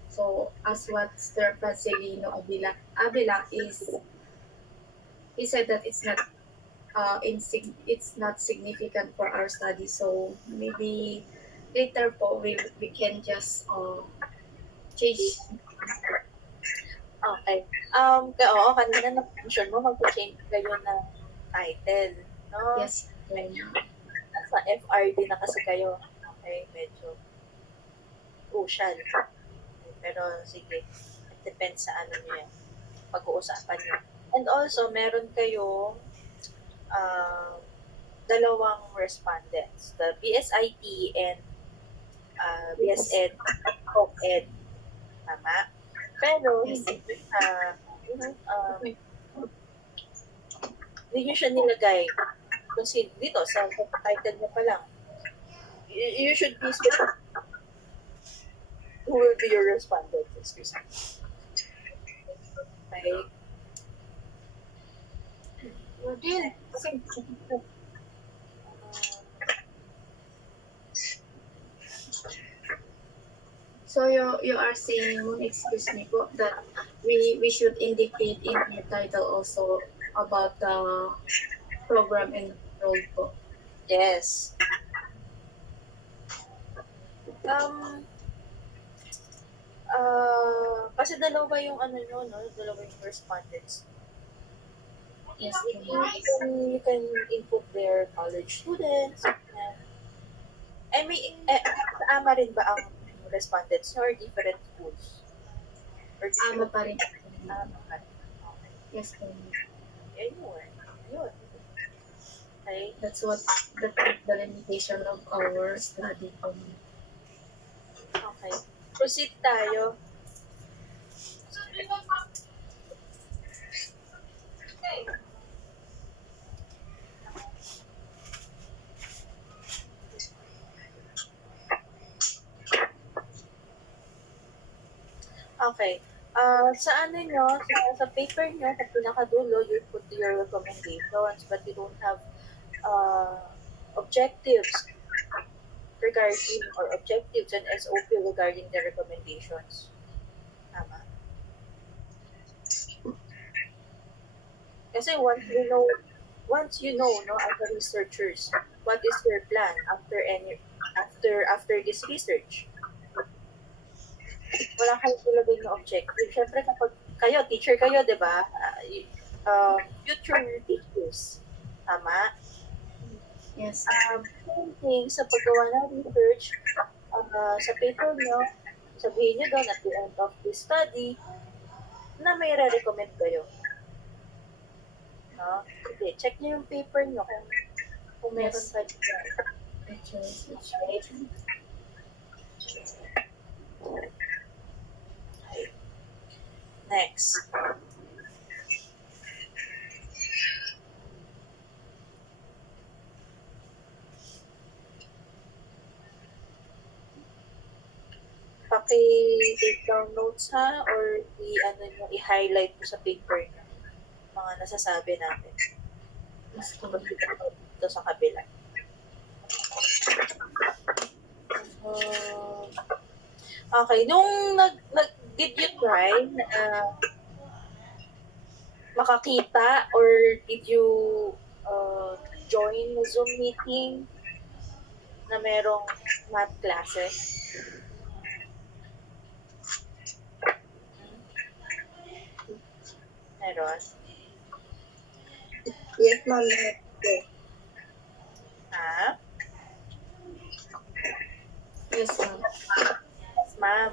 So, as what Sir Francelino Avila is, he said that it's not it's not significant for our study. So maybe later po we can just change. Okay. Oo, kanina na-mention mo, mag-change kayo ng title, no? Yes. Sa FRD na kasi kayo. Okay, medyo crucial. Pero sige, it depends sa ano nyo yan. Pag-uusapan nyo. And also, meron kayong dalawang respondents. The BSIT and BSED, COPED. Tama? Pero, Yes. hindi nyo siya nilagay. Kung dito, sa title niya pa lang. You should be specific. Who will be your respondent? Excuse me. Okay. So you are saying, excuse me po, that we should indicate in the title also about the program enrolled po. Yes. Kasi dalawa yung ano nyo, no? Dalawa yung respondents. Yes. You can input their college students. I mean, ama rin ba ang respondents nyo or different schools? Or Ama pa rin. Ama pa rin. Okay. Yes po. Yun. Okay. That's what the limitation of our study po. Okay. Proceed tayo. Okay. Sa ano nyo, sa paper nyo, sa pinakadulo, you put your recommendations, but you don't have objectives regarding or objectives and SOP regarding the recommendations. Tama. Kasi once you know, no, as a researchers, what is your plan after this research? Wala kayong ilagay na objective. Siyempre, kapag kayo, teacher kayo, di ba? Future teachers. Tama? Yes. Same thing sa paggawa ng research, sa paper nyo, sabihin nyo doon at the end of the study, na may re-recommend kayo. No? Sige, check nyo yung paper nyo kung meron Yes. pa dyan. Next. Paki-take down notes ha or i-highlight mo sa paper nyo mga nasasabi natin. Yes po. Dito sa kabila. Okay, nung did you try makakita or did you join the Zoom meeting na merong math classes? Meron? Yes, ma'am. Ha? Yes, ma'am. Yes, ma'am.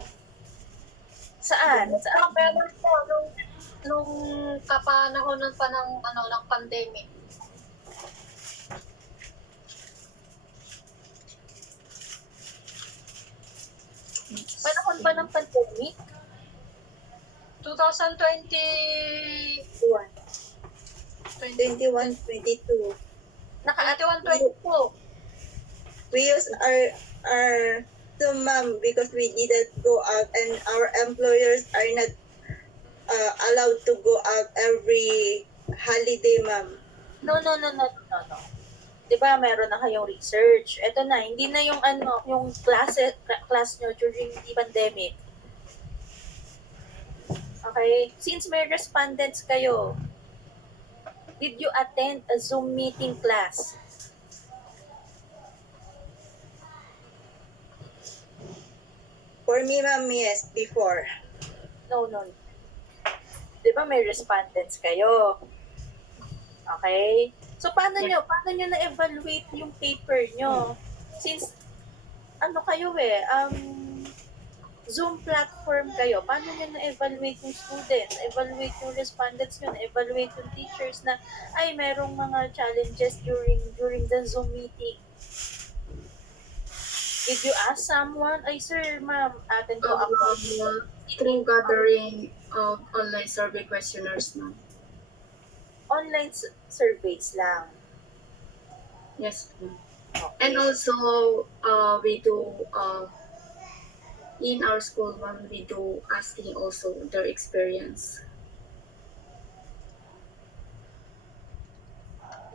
Saan? Saan? Meron po nung kapanahonan pa ng pandemic. Panahon ba ng pandemic? 2020, 21, 22. Naka 21, 22. We use our Zoom, ma'am, because we didn't go out and our employers are not allowed to go out every holiday, ma'am. No. 'Di ba meron na kayong research? Ito na, hindi na yung yung class nyo during the pandemic. Okay? Since may respondents kayo, did you attend a Zoom meeting class? For me, ma'am, yes, before. No. 'Di ba may respondents kayo? Okay? So paano nyo na-evaluate yung paper nyo? Since kayo Zoom platform kayo, paano nyo na-evaluate yung students, na-evaluate yung respondents nyo, na-evaluate yung teachers na ay merong mga challenges during the Zoom meeting? Did you ask someone, ay sir, ma'am, atin po ako. Through gathering of online survey questionnaires, ma'am. Online surveys lang. Yes, ma'am. Okay. And also, we do, in our school, ma'am, we do asking also their experience.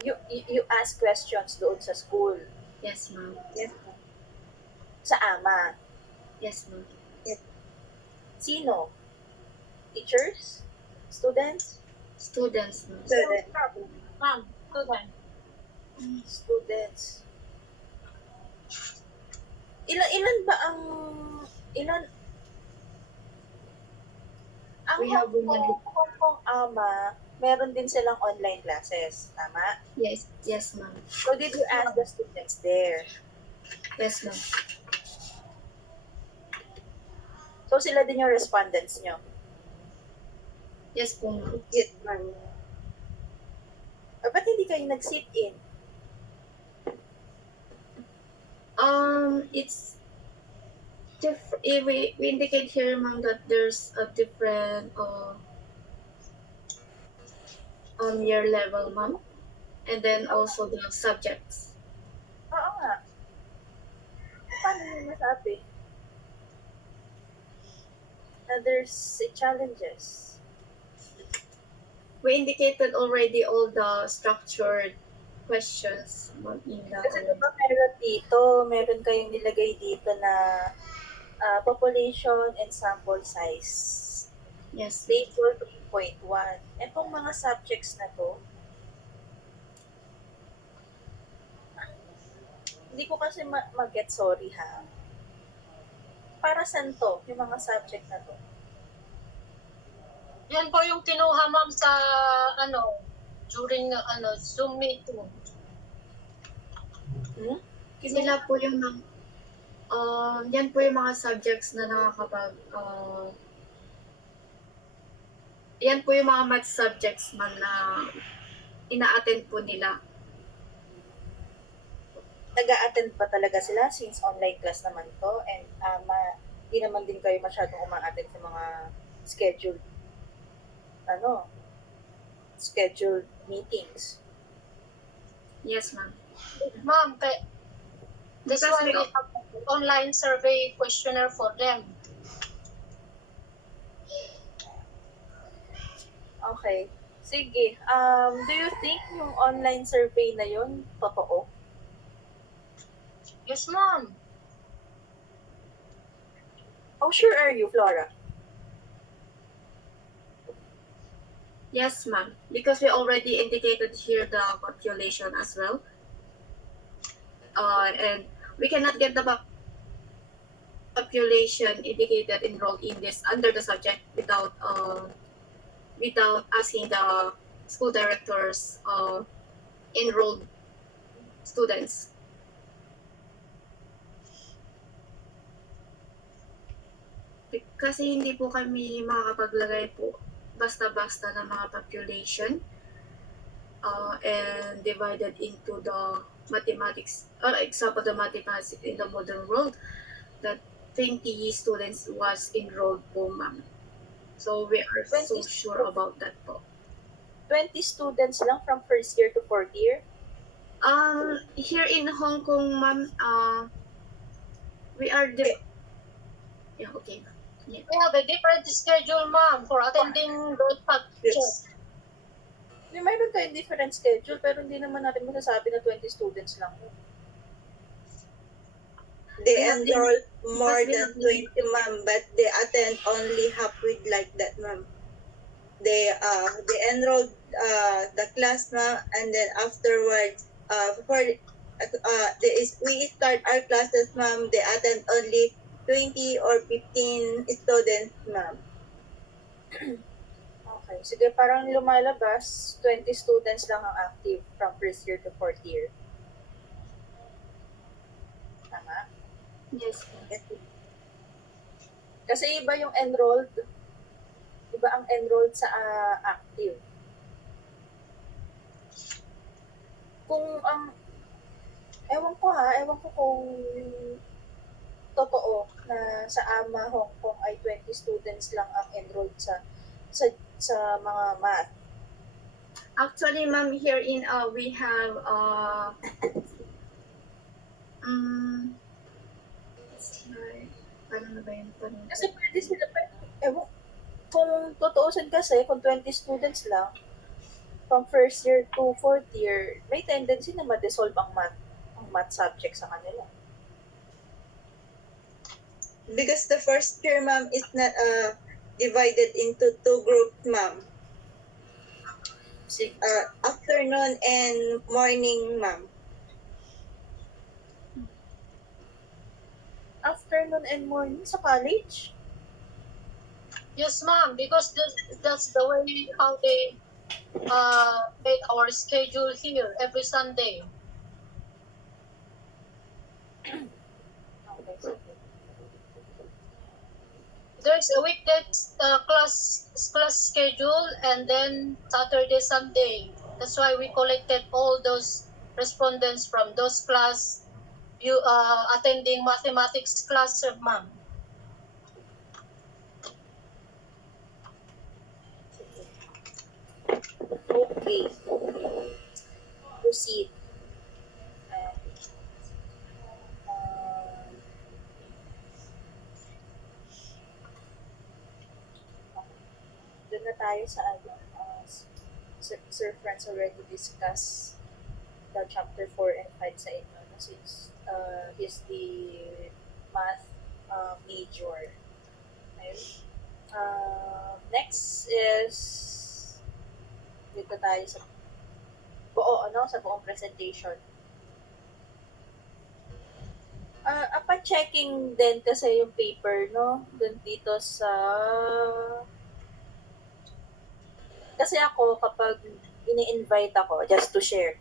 You ask questions doon sa school, Yes, ma'am. Yes, sa AMA. Yes, ma'am. Sino? Teachers? Students? Students, ma'am. Ma'am, student. Students. Ilan ba ang We have Hong Kong AMA, meron din silang online classes, tama? Yes, ma'am. So did you ask the students there? Yes, ma'am. So sila din yung respondents nyo? Yes po, ma'am. yes, ma'am. Ba't hindi kayo nag-sit-in? It's we indicate here, ma'am, that there's a different year level, ma'am, and then also the subjects. Oo nga. Paano nyo masabi? Na there's challenges. We indicated already all the structured questions, ma'am, in the Kasi diba meron kayong nilagay dito na population and sample size. yes, Table 3.1. Etong mga subjects na to, hindi ko kasi mag-get, sorry ha. Para saan to, yung mga subject na to? Yan po yung kinuha, ma'am, sa during Zoom meeting. sila po yung yan po yung mga subjects na yan po yung mga math subjects, ma'am, na ina-attend po nila. Nag-a-attend pa talaga sila since online class naman to, and di naman din kayo masyadong uma-attend sa mga scheduled meetings. Yes, ma'am. Ma'am, this Because one we have online survey questionnaire for them. Okay. Sige. Do you think yung online survey na yun, totoo? Yes, ma'am. How sure are you, Flora? Yes, ma'am. Because we already indicated here the population as well. And we cannot get the population indicated enrolled in this under the subject without asking the school directors enrolled students. Kasi hindi po kami makakapaglagay po basta-basta ng mga population and divided into the mathematics, example the mathematics in the modern world, that 20 students was enrolled po, ma'am. So we are so 20 sure about that po. 20 students lang from first year to fourth year? Here in Hong Kong, ma'am, we are yeah, okay. Yeah. We have a different schedule, ma'am, for attending those subjects. Yes. May mayroon tayong different schedule, pero hindi naman natin masasabi na 20 students lang. They We have enroll more because we than have 20, ma'am, but they attend only half week like that, ma'am. They enrolled the class, ma'am, and then afterwards, we start our classes, ma'am. They attend only 20 or 15 students, ma'am. Okay. Sige, parang lumalabas, 20 students lang ang active from first year to fourth year. Tama? Yes. Kasi iba yung enrolled, iba ang enrolled sa active. Kung ang, ewan ko kung totoo na sa AMA Hong Kong ay 20 students lang ang enrolled sa mga math. Actually, ma'am, here in we have paano na ba yun? Kasi pwede sila, ewan, kung tutuusin kasi, kung 20 students lang, from first year to fourth year, may tendency na ma-dissolve ang math subject sa kanila. Because the first year, ma'am, is not divided into two groups, ma'am. Afternoon and morning, ma'am. Afternoon and morning sa college? Yes, ma'am, because that's the way how they made our schedule here every Sunday. Okay, sige. There's a weekday class schedule and then Saturday, Sunday. That's why we collected all those respondents from those class attending mathematics class, ma'am. Okay. Proceed. Doon na tayo sa Sir Franz already discussed the chapter 4 and 5 sa inyo since he's the math major. Okay. Next is dito tayo sa buong presentation. Upon checking din kasi yung paper, no? Dun dito sa kasi ako kapag ini-invite ako, just to share,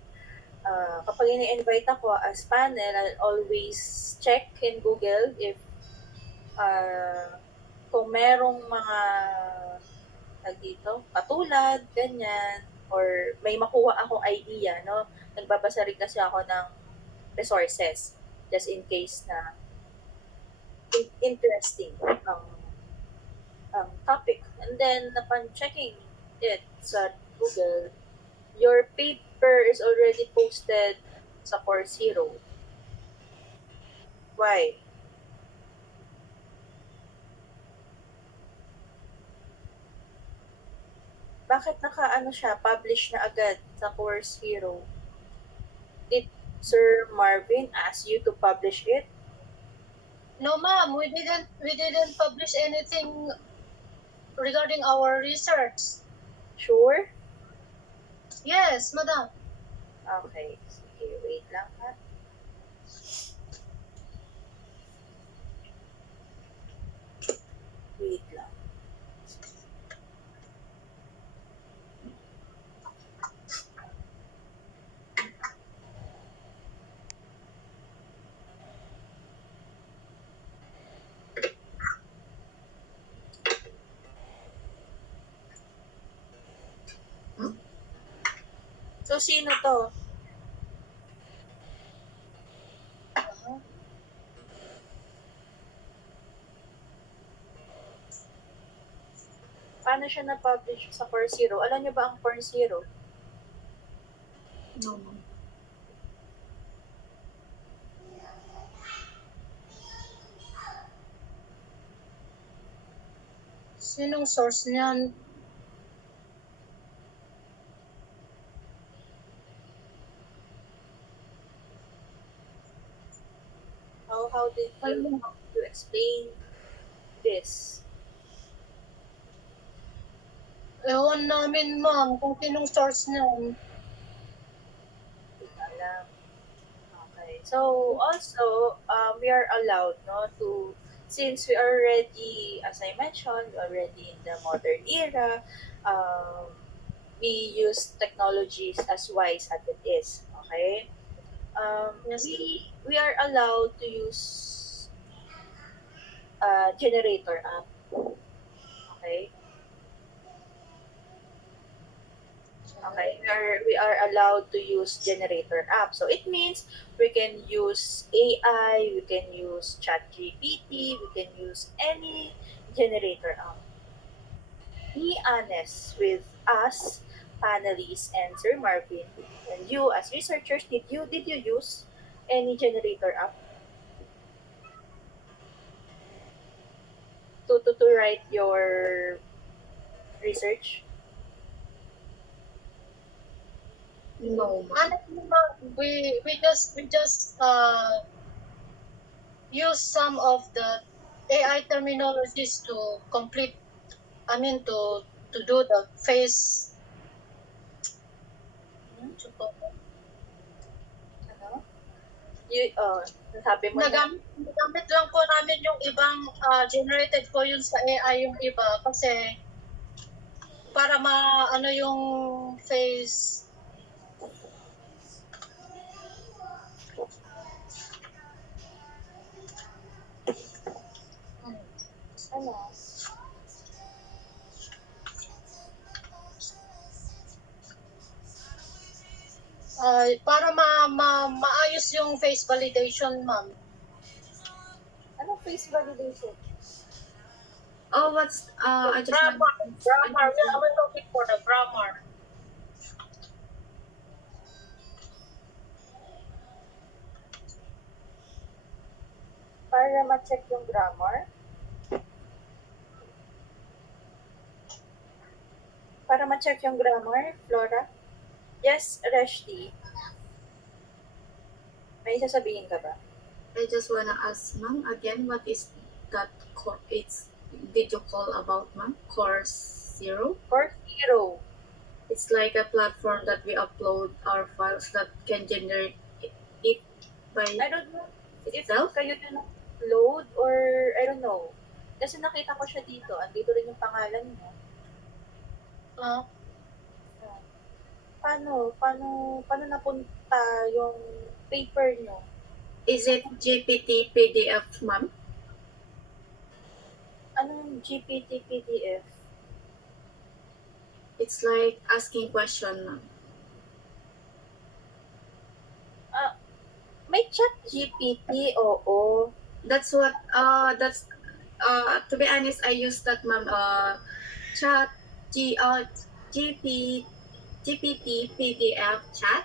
kapag ini-invite ako as panel, I'll always check in Google if kung merong mga dito, katulad, ganyan, or may makuha akong idea, no? Nagbabasa rin kasi ako ng resources just in case na interesting ang topic. And then, upon checking it sa Google, your paper is already posted sa Coursera. Why? Bakit publish na agad sa Coursera? Did Sir Marvin ask you to publish it? No, ma'am, we didn't publish anything regarding our research. Sure? Yes, madam. Okay. Sige, wait lang ha. Wait lang. So, sino to? paano siya na-publish sa Coursera? Alam niyo ba ang Coursera? No, ma'am. Sinong source niyan? How did you explain this? Ewan namin, ma'am, kung sinong source niyan. Hindi ko alam. Okay. So, also, we are allowed, no, to, since we are already, as I mentioned, we are already in the modern era, we use technologies as wise as it is. Okay? Yes. We are allowed to use generator app. Okay? Okay, we are allowed to use generator app. So it means we can use AI, we can use ChatGPT, we can use any generator app. Be honest with us, panelists, and Sir Marvin, and you as researchers, did you use any generator app to write your research? No, ma'am. Honestly, ma'am, we just use some of the AI terminologies to complete, to do the face. Ano? Sabi mo na, Nagamit lang po namin yung ibang generated po yun sa AI yung iba kasi para ano yung face. ano? Para maayos yung face validation, ma'am. Anong face validation? Oh, what's I just Grammar. We're looking for the grammar. Para ma-check yung grammar? Para ma-check yung grammar, Flora? Yes, Rashdi. May sasabihin ka ba? I just wanna ask, ma'am, again, what is that did you call about, ma'am? Coursera? Coursera. It's like a platform that we upload our files that can generate it by I don't know if itself. kayo na load or I don't know. Kasi nakita ko siya dito. Andito rin yung pangalan niya. Paano napunta yung paper niyo? Is it GPT PDF, ma'am? Anong GPT PDF? It's like asking question, ma'am. May chat GPT, oo. That's what to be honest, I use that, ma'am, GPT PDF chat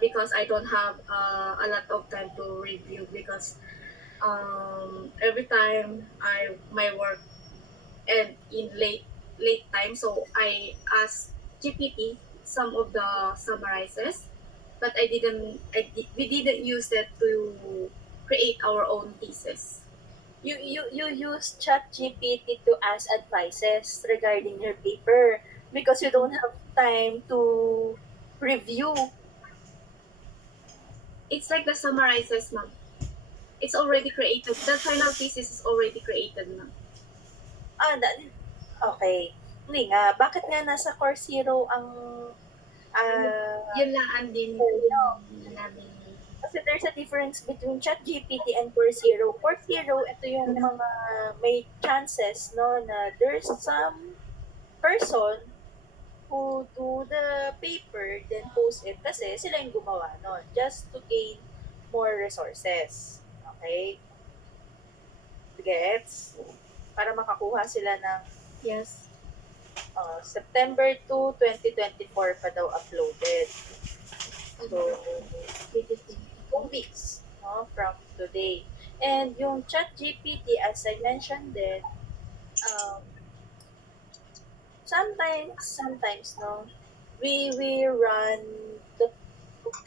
because I don't have a lot of time to review because every time my work and in late time, so I ask GPT some of the summarizes, but we didn't use it to create our own thesis. You use ChatGPT to ask advices regarding your paper because you don't have time to review. It's like the summarizes, ma'am. It's already created. The final thesis is already created, ma'am. Okay. Hindi nga, bakit nga nasa Coursera ang Yun lang din namin. kasi there's a difference between ChatGPT and Coursera. Coursera, ito yung mga may chances, no, na there's some person who do the paper then post it kasi sila yung gumawa nun just to gain more resources. Okay? Gets? Para makakuha sila ng Yes. September 2, 2024 pa daw uploaded. So, 2 weeks, no, from today. And yung ChatGPT, as I mentioned din, um, sometimes, no, we run the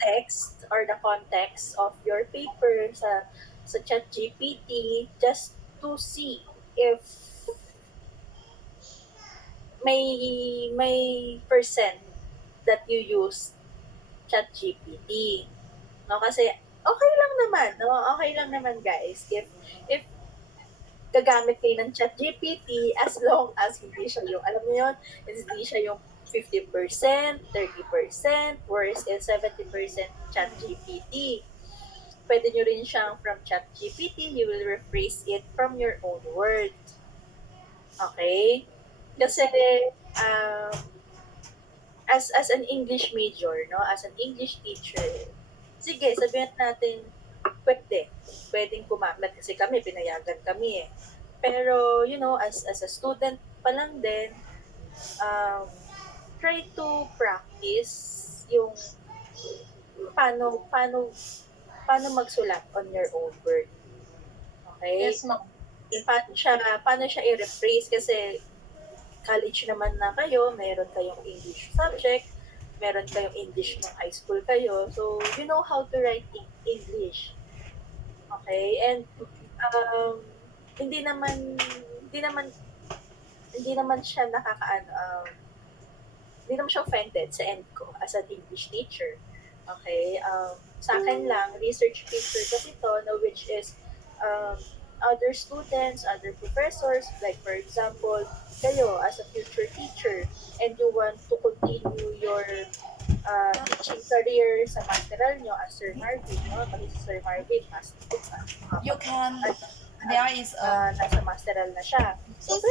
text or the context of your paper sa ChatGPT just to see if may percent that you use ChatGPT. No, kasi okay lang naman, no? Okay lang naman, guys. If gagamit kayo ng ChatGPT as long as hindi siya yung, alam mo yun, hindi siya yung 50%, 30%, worse is 70% ChatGPT. Pwede nyo rin siyang from ChatGPT, you will rephrase it from your own words. Okay? Kasi, um, as an English major, no, as an English teacher, sige, sabihin natin, pwedeng gumamit kasi kami, pinayagan kami eh. Pero, as a student pa lang din, try to practice yung paano magsulat on your own word. Okay? Yes, ma'am. Paano siya i-rephrase kasi college naman na kayo, meron kayong English subject, meron kayong English ng high school kayo, so you know how to write English. Okay? And hindi naman siya hindi naman siya offended sa end ko as an English teacher. Okay? Sa akin lang, research paper kasi ito, no, which is other students, other professors, like for example, kayo as a future teacher and you want to continue your teaching career sa masteral nyo as Sir Marvin, no? Kasi si Sir Marvin, You can. There is a. nasa masteral na siya. So,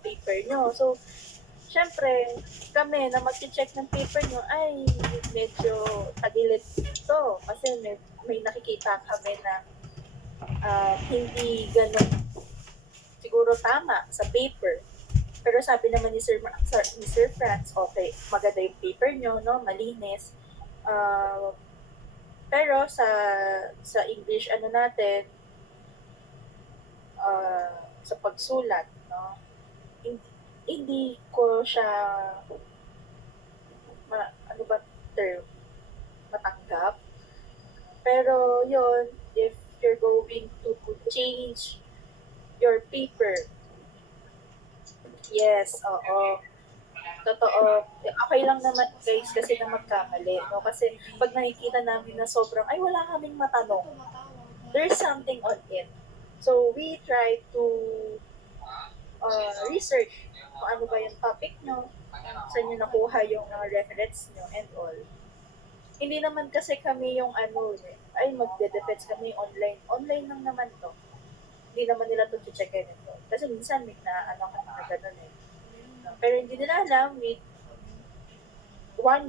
paper nyo. So, syempre, kami na mag-check ng paper nyo, ay, medyo tagilid ito. Kasi may nakikita kami na hindi ganun siguro tama sa paper. Pero sabi naman ni Sir Franz, okay, maganda yung paper nyo, no? Malinis. Pero sa English, natin, sa pagsulat, no? Hindi ko siya matanggap. Pero yon, if you're going to change your paper, yes, oo. Totoo. Okay lang naman, guys, kasi na magkamali, no? Kasi pag nakikita namin na sobrang, ay, wala kaming matanong, there's something on it. So, we try to research kung ano ba yung topic nyo, saan nyo nakuha yung reference nyo, and all. Hindi naman kasi kami yung ay, magde-defense kami online. Online lang naman to. Hindi naman nila to checkin ito. Kasi minsan may na ganun eh. Pero hindi nila alam, 1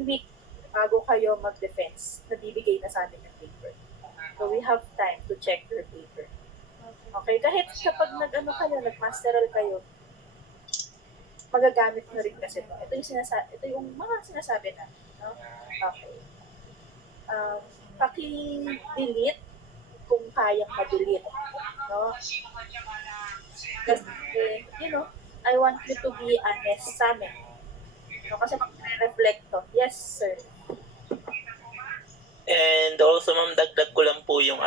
week bago kayo mag-defense, nabibigay na sa amin yung paper. So we have time to check your paper. Okay? Kahit kapag nag-masteral kayo, magagamit nyo rin kasi ito. Ito yung mga sinasabi na. No? Okay. Paki-delete kung kayang ma-delete. No? Kasi, I want you to be honest sa amin. No? Kasi mag-reflect to. Yes, sir. And also, ma'am, dagdag ko lang po yung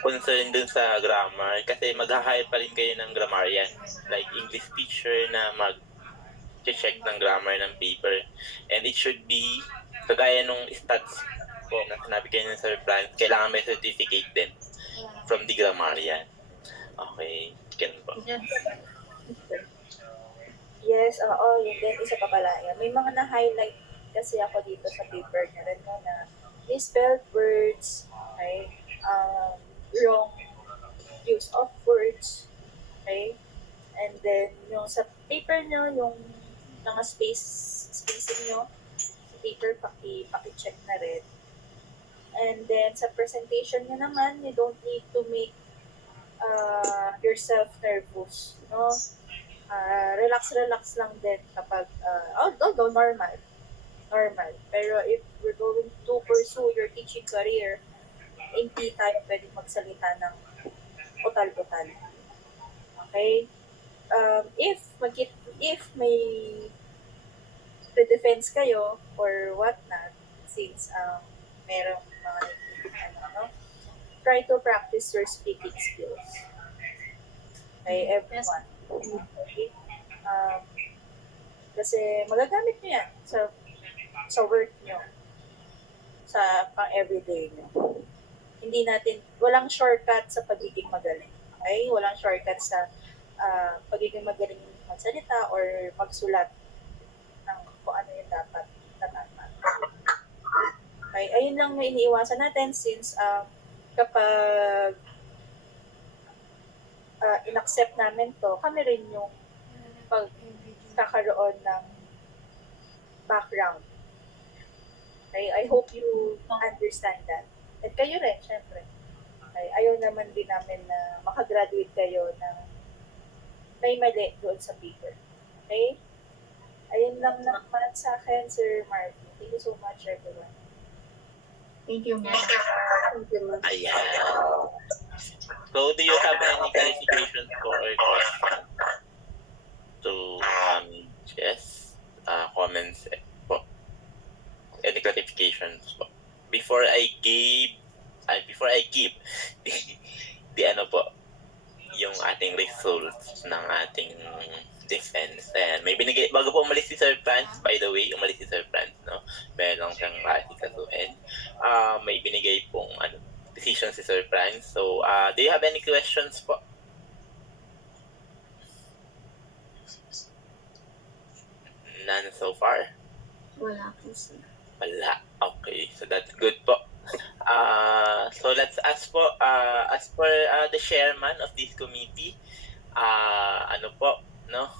concern dun sa grammar. Kasi mag-hire pa rin kayo ng grammarian. Like English teacher na mag-check ng grammar ng paper. And it should be, kagaya nung stats po na sinabi kayo ng Sir Franz, kailangan may certificate din from the grammarian. Okay, ganun po. Yes, oo, yun din, isa pa pala. May mga na-highlight kasi ako dito sa paper niya rin, no, na misspelled words, okay, wrong use of words, okay, and then yung sa paper nyo, yung mga spacing nyo, sa paper, paki-check na rin. And then sa presentation nyo naman, you don't need to make yourself nervous, no? relax lang din kapag, although normal. Pero if we're going to pursue your teaching career, hindi tayo pwedeng magsalita ng utal-utal. Okay? If may defense kayo or whatnot, since merong mga try to practice your speaking skills. Okay, everyone. Okay? Kasi magagamit nyo yan sa work nyo, sa pang-everyday nyo. Walang shortcut sa pagiging magaling. Okay? Walang shortcut sa pagiging magaling magsalita or magsulat ng kung ano yung dapat na tama. Okay? Ayun lang may iniiwasan natin since kapag in-accept namin to, kami rin yung pagkakaroon ng background. Okay? I hope you understand that. At kayo rin, syempre. Okay? Ayaw naman din namin na makagraduate kayo na may mali doon sa paper. Okay? Ayun lang naman sa akin, Sir Marvin. Thank you so much, everyone. Thank you, ma'am. Thank you, ma'am. Ayan. So, do you have any clarifications or questions to Jess? Comments po? Any clarifications po? Before I give the ano po, yung ating results ng ating defense. Ayan, may binigay, bago po umalis si Sir Franz, by the way, umalis si Sir Franz, no? Meron siyang kasikasuhin. May binigay pong decision si Sir Franz. So, do you have any questions po? None so far? Wala po, sir. Wala. Okay, so that's good po. So let's ask po, as per the chairman of this committee, ano po, no?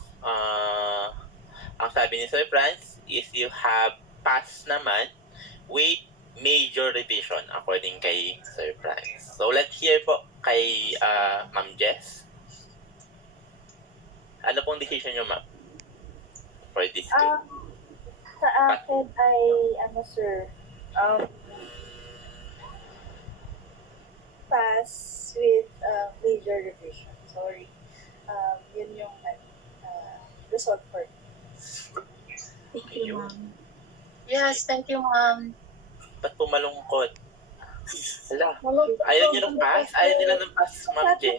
Ang sabi ni Sir Franz is you have passed naman with major revision according kay Sir Franz. So let's hear po kay Ma'am Jess. Ano pong decision nyo, ma'am? For this group? Sa akin ay, sir, pass with major revision. Sorry. Yun yung result for me. Thank you, ma'am. Yes, thank you, ma'am. Ba't po malungkot? Hala, ayaw nyo ng pass? Ayaw nila ng pass, Ma'am Jen?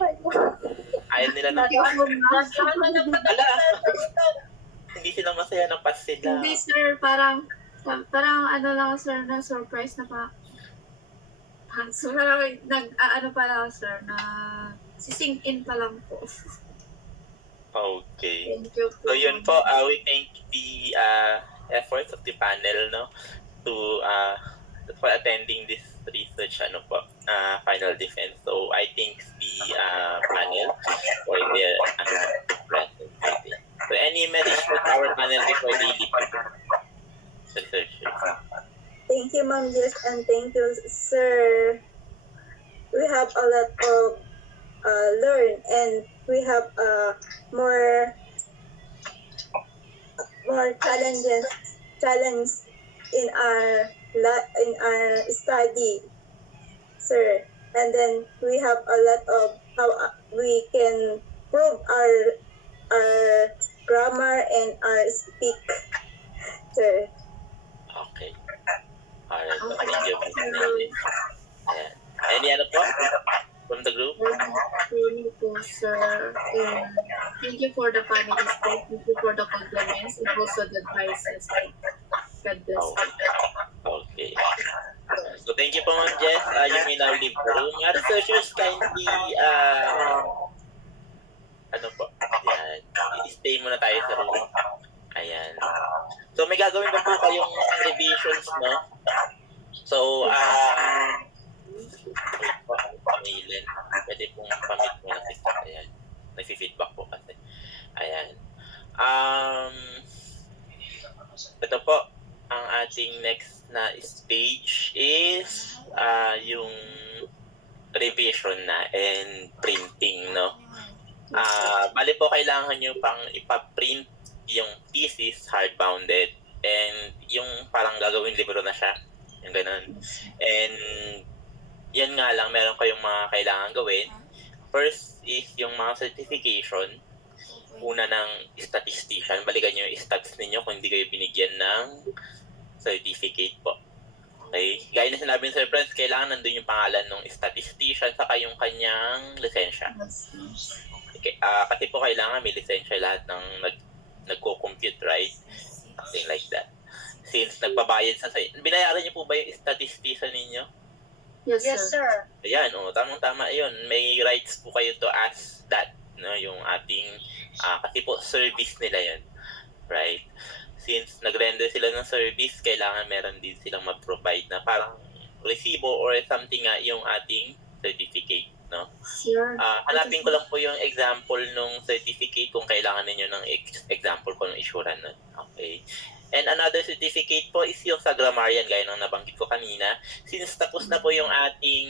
Ayaw nila ng pass? Hala, hindi sila masaya ng pass sila. Hindi, sir. Parang ano lang, sir, na surprise na pa. So, parang pa lang, sir, na sisink in pa lang po. Okay. Thank you po. So yun po, we thank the efforts of the panel, no, to for attending this research final defense. So I thank the panel for their presentation. So any message to our panel before they leave the session? Thank you, Ma'am Jess, and thank you, Sir. We have a lot of learn, and we have more challenge in our study, sir. And then we have a lot of how we can prove our grammar and our speak, sir. Okay. Alright. Thank you. Ayan. Any other po from the group? Thank you po, sir. And thank you for the panelists. Thank you for the compliments and also the advices. God bless. Okay. So thank you po, Ma'am Jess. You may now leave the room. Researchers, kindly, Ayan. Stay muna tayo sa room. Ayan. So may gagawin pa po kayong revisions, no? So, wait po, pamilin. Pwede pong pamit mo na sister. Ayan. Nag-feedback po kasi. Ayan. Ito po, ang ating next na stage is yung revision na and printing, no? Bali po kailangan nyo pang ipaprint yung thesis hard-bounded and yung parang gagawin libro na siya. Yung ganun. And yan nga lang, meron kayong mga kailangan gawin. First is yung mga certification. Una ng statistician. Balikan nyo yung stats ninyo kung hindi kayo binigyan ng certificate po. Okay? Gaya na sinabi ng Sir Franz, kailangan nandun yung pangalan ng statistician saka yung kanyang lisensya. Okay. Kasi po kailangan may lisensya lahat ng nagko-compute, right? Something like that. Since nagbabayad sa binayaran niyo po ba yung statistician ninyo? Yes, Yes, sir. sir. Ayan, tamang-tama yun. May rights po kayo to ask that, no, yung ating, kasi po service nila yun. Right? Since nag-render sila ng service, kailangan meron din silang mag-provide na parang resibo or something nga yung ating certificate, no? Sir. Hanapin ko lang po yung example nung certificate kung kailangan ninyo ng example ko ng issuran nun. Okay. And another certificate po is yung sa grammarian, gaya ng nabanggit ko kanina. Since tapos na po yung ating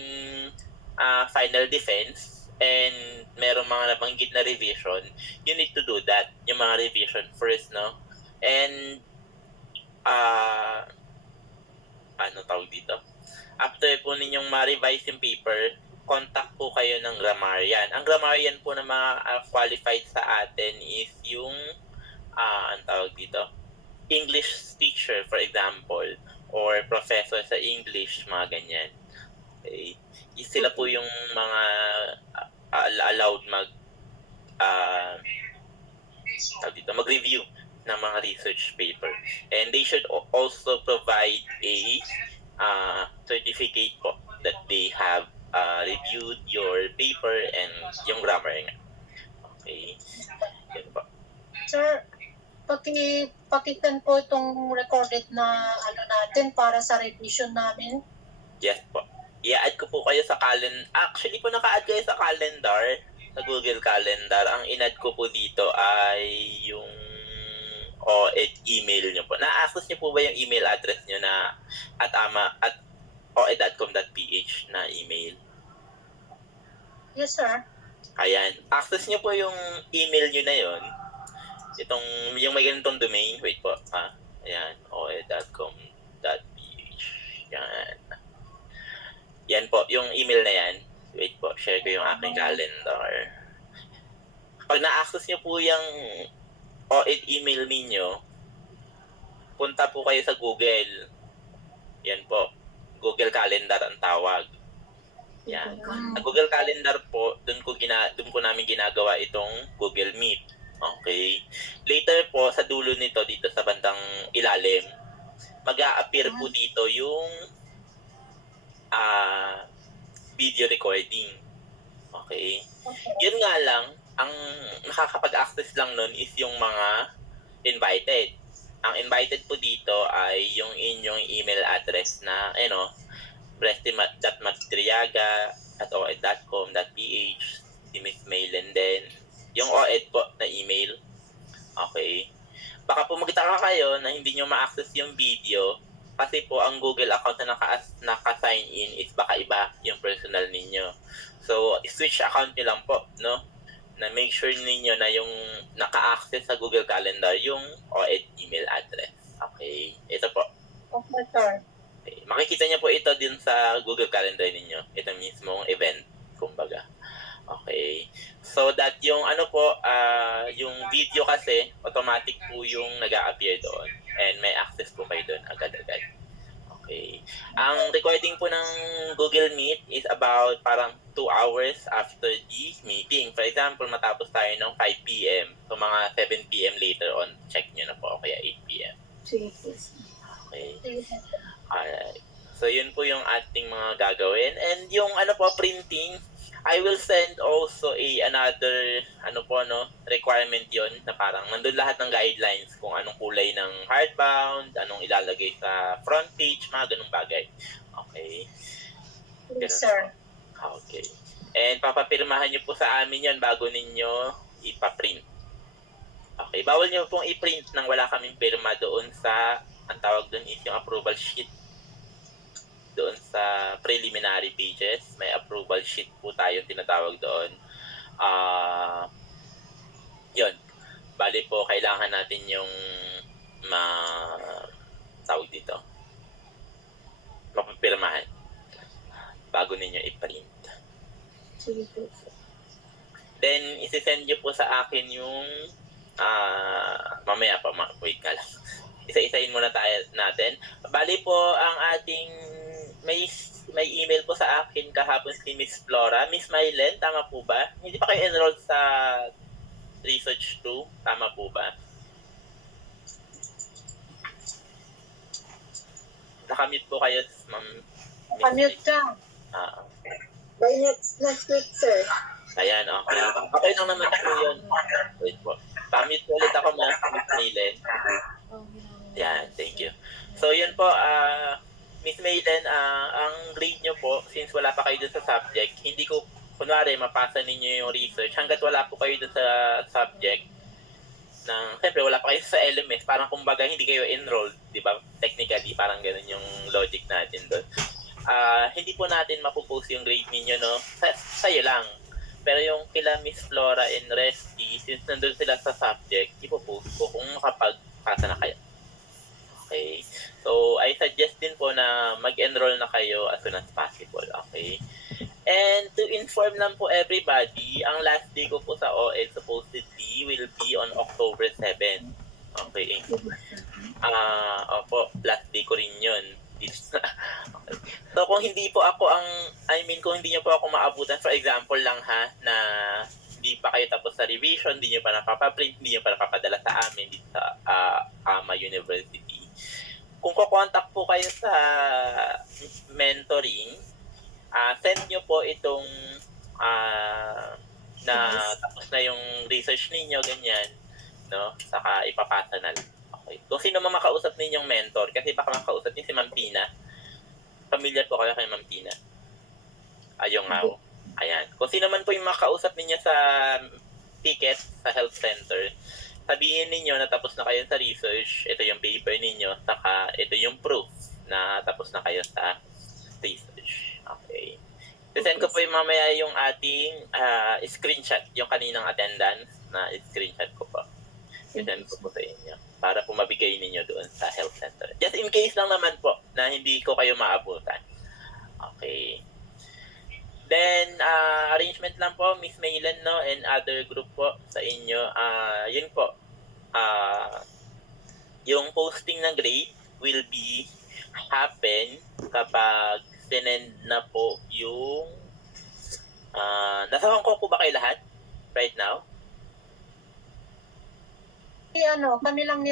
final defense and merong mga nabanggit na revision, you need to do that, yung mga revision first, no? And ano tawag dito? After po ninyong ma-revise yung paper, contact po kayo ng grammarian. Ang grammarian po na mga qualified sa atin is yung ang tawag dito? English teacher, for example, or professor sa English, mga ganyan. Okay. Sila po yung mga allowed mag-review ng mga research paper. And they should also provide a certificate po that they have reviewed your paper and yung grammar nga. Okay. Yun po. Sir, pakitend po itong recorded na natin para sa revision namin. Yes po. I-add ko po kayo sa calendar. Actually po naka-add kayo sa calendar, sa Google Calendar. Ang in-add ko po dito ay yung email nyo po. Na-access nyo po ba yung email address nyo na at oed.com.ph na email? Yes, sir. Ayan. Access nyo po yung email nyo na yon. Yung may ganitong domain. Wait po. Ayan. oed.com.ph. Yan. Yan po. Yung email na yan. Wait po. Share ko yung aking calendar. Pag na-access nyo po yung OED email ninyo, punta po kayo sa Google. Yan po. Google Calendar ang tawag. Yan. Sa Google Calendar po, doon ko namin ginagawa itong Google Meet. Okay. Later po, sa dulo nito, dito sa bandang ilalim, mag-a-appear po dito yung video recording. Okay. Yun nga lang, ang makakapag-access lang nun is yung mga invited. Ang invited po dito ay yung inyong email address na, presti.matriaga@oed.com.ph, si Miss Maylen din. Yung OED po na email. Okay. Baka po magtaka kayo na hindi nyo ma-access yung video kasi po ang Google account na naka-sign in is baka iba yung personal ninyo. So, switch account nyo lang po, no? Na make sure ninyo na yung naka-access sa Google Calendar yung OED email address. Okay. Ito po. Okay, sir. Okay. Makikita niyo po ito din sa Google Calendar ninyo. Ito mismong event, kumbaga. Okay. So that yung yung video kasi, automatic po yung nag-a-appear doon. And may access po kayo doon agad-agad. Okay. Ang recording po ng Google Meet is about parang 2 hours after the meeting. For example, matapos tayo ng 5 p.m. So mga 7 p.m. later on, check nyo na po. O kaya 8 p.m. Okay. Alright. So yun po yung ating mga gagawin. And yung printing, I will send also another requirement yon na parang nandun lahat ng guidelines kung anong kulay ng hardbound, anong ilalagay sa front page, mga ganung bagay. Okay. Yes, sir. Okay. And papapirmahan nyo po sa amin yon bago ninyo ipaprint. Okay. Bawal nyo pong i-print nang wala kaming pirma doon sa, ang tawag doon is yung approval sheet. Doon sa preliminary pages, may approval sheet po tayo tinatawag doon. yun. Bali po, kailangan natin yung tawag dito, mapapirmahan bago ninyo i-print. Sige po. Then, isi-send nyo po sa akin yung mamaya pa, wait nga lang. Isa-isahin muna natin. Bali po, ang ating may email po sa akin kahapon si Miss Flora. Miss Mylen, tama po ba? Hindi pa kayo enrolled sa Research 2? Tama po ba? Nakamute po kayo, ma'am. Miss Pamute ka. By next week, sir. Ayan, okay. Okay lang naman po yun. Wait po. Pamute po ulit ako, Miss Mylen. Yan, thank you. So, yun po, Miss Maylen, ang grade nyo po, since wala pa kayo dun sa subject, hindi ko, kunwari, mapasa ninyo yung research, hanggat wala po kayo dun sa subject, siyempre, wala pa kayo sa LMS, parang kumbaga, hindi kayo enrolled, di ba? Technically, parang ganun yung logic natin dun. Hindi po natin mapupost yung grade ninyo, no? Sa'yo lang. Pero yung kila Miss Flora and Resty, since nandun sila sa subject, ipopost ko kung makapagpasa na kayo. Okay. So, I suggest din po na mag-enroll na kayo as soon as possible. Okay. And to inform lang po everybody, ang last day ko po sa OL supposedly will be on October 7. Okay. Opo, last day ko rin yun. Okay. So, kung hindi po ako kung hindi nyo po ako maabutan, for example lang ha, na hindi pa kayo tapos sa revision, hindi nyo pa napapaprint, hindi nyo pa napapadala sa amin dito sa AMA University. Kung kukontak po kayo sa mentoring, send nyo po itong na tapos na yung research ninyo, ganyan, no? Saka ipapasa na. Okay. Kung sino man makausap ninyong mentor, kasi baka makausap niyo si Ma'am Tina. Familiar po kayo kay Ma'am Tina? Ayong nga. Ayan. Kung sino man po yung makausap ninyo sa ticket, sa health center, sabihin ninyo na tapos na kayo sa research, ito yung paper ninyo, saka ito yung proof na tapos na kayo sa research. Okay. Send ko po yung mamaya yung ating screenshot, yung kaninang attendance na screenshot ko po. Send ko po sa inyo para po mabigay ninyo doon sa health center. Just in case lang naman po na hindi ko kayo maabutan. Okay. Then, arrangement lang po, Miss Maylen, no, and other group po sa inyo. Yun po, yung posting ng grade will be happen kapag sinend na po yung nasa Hong Kong po ba kayo lahat right now? Kami lang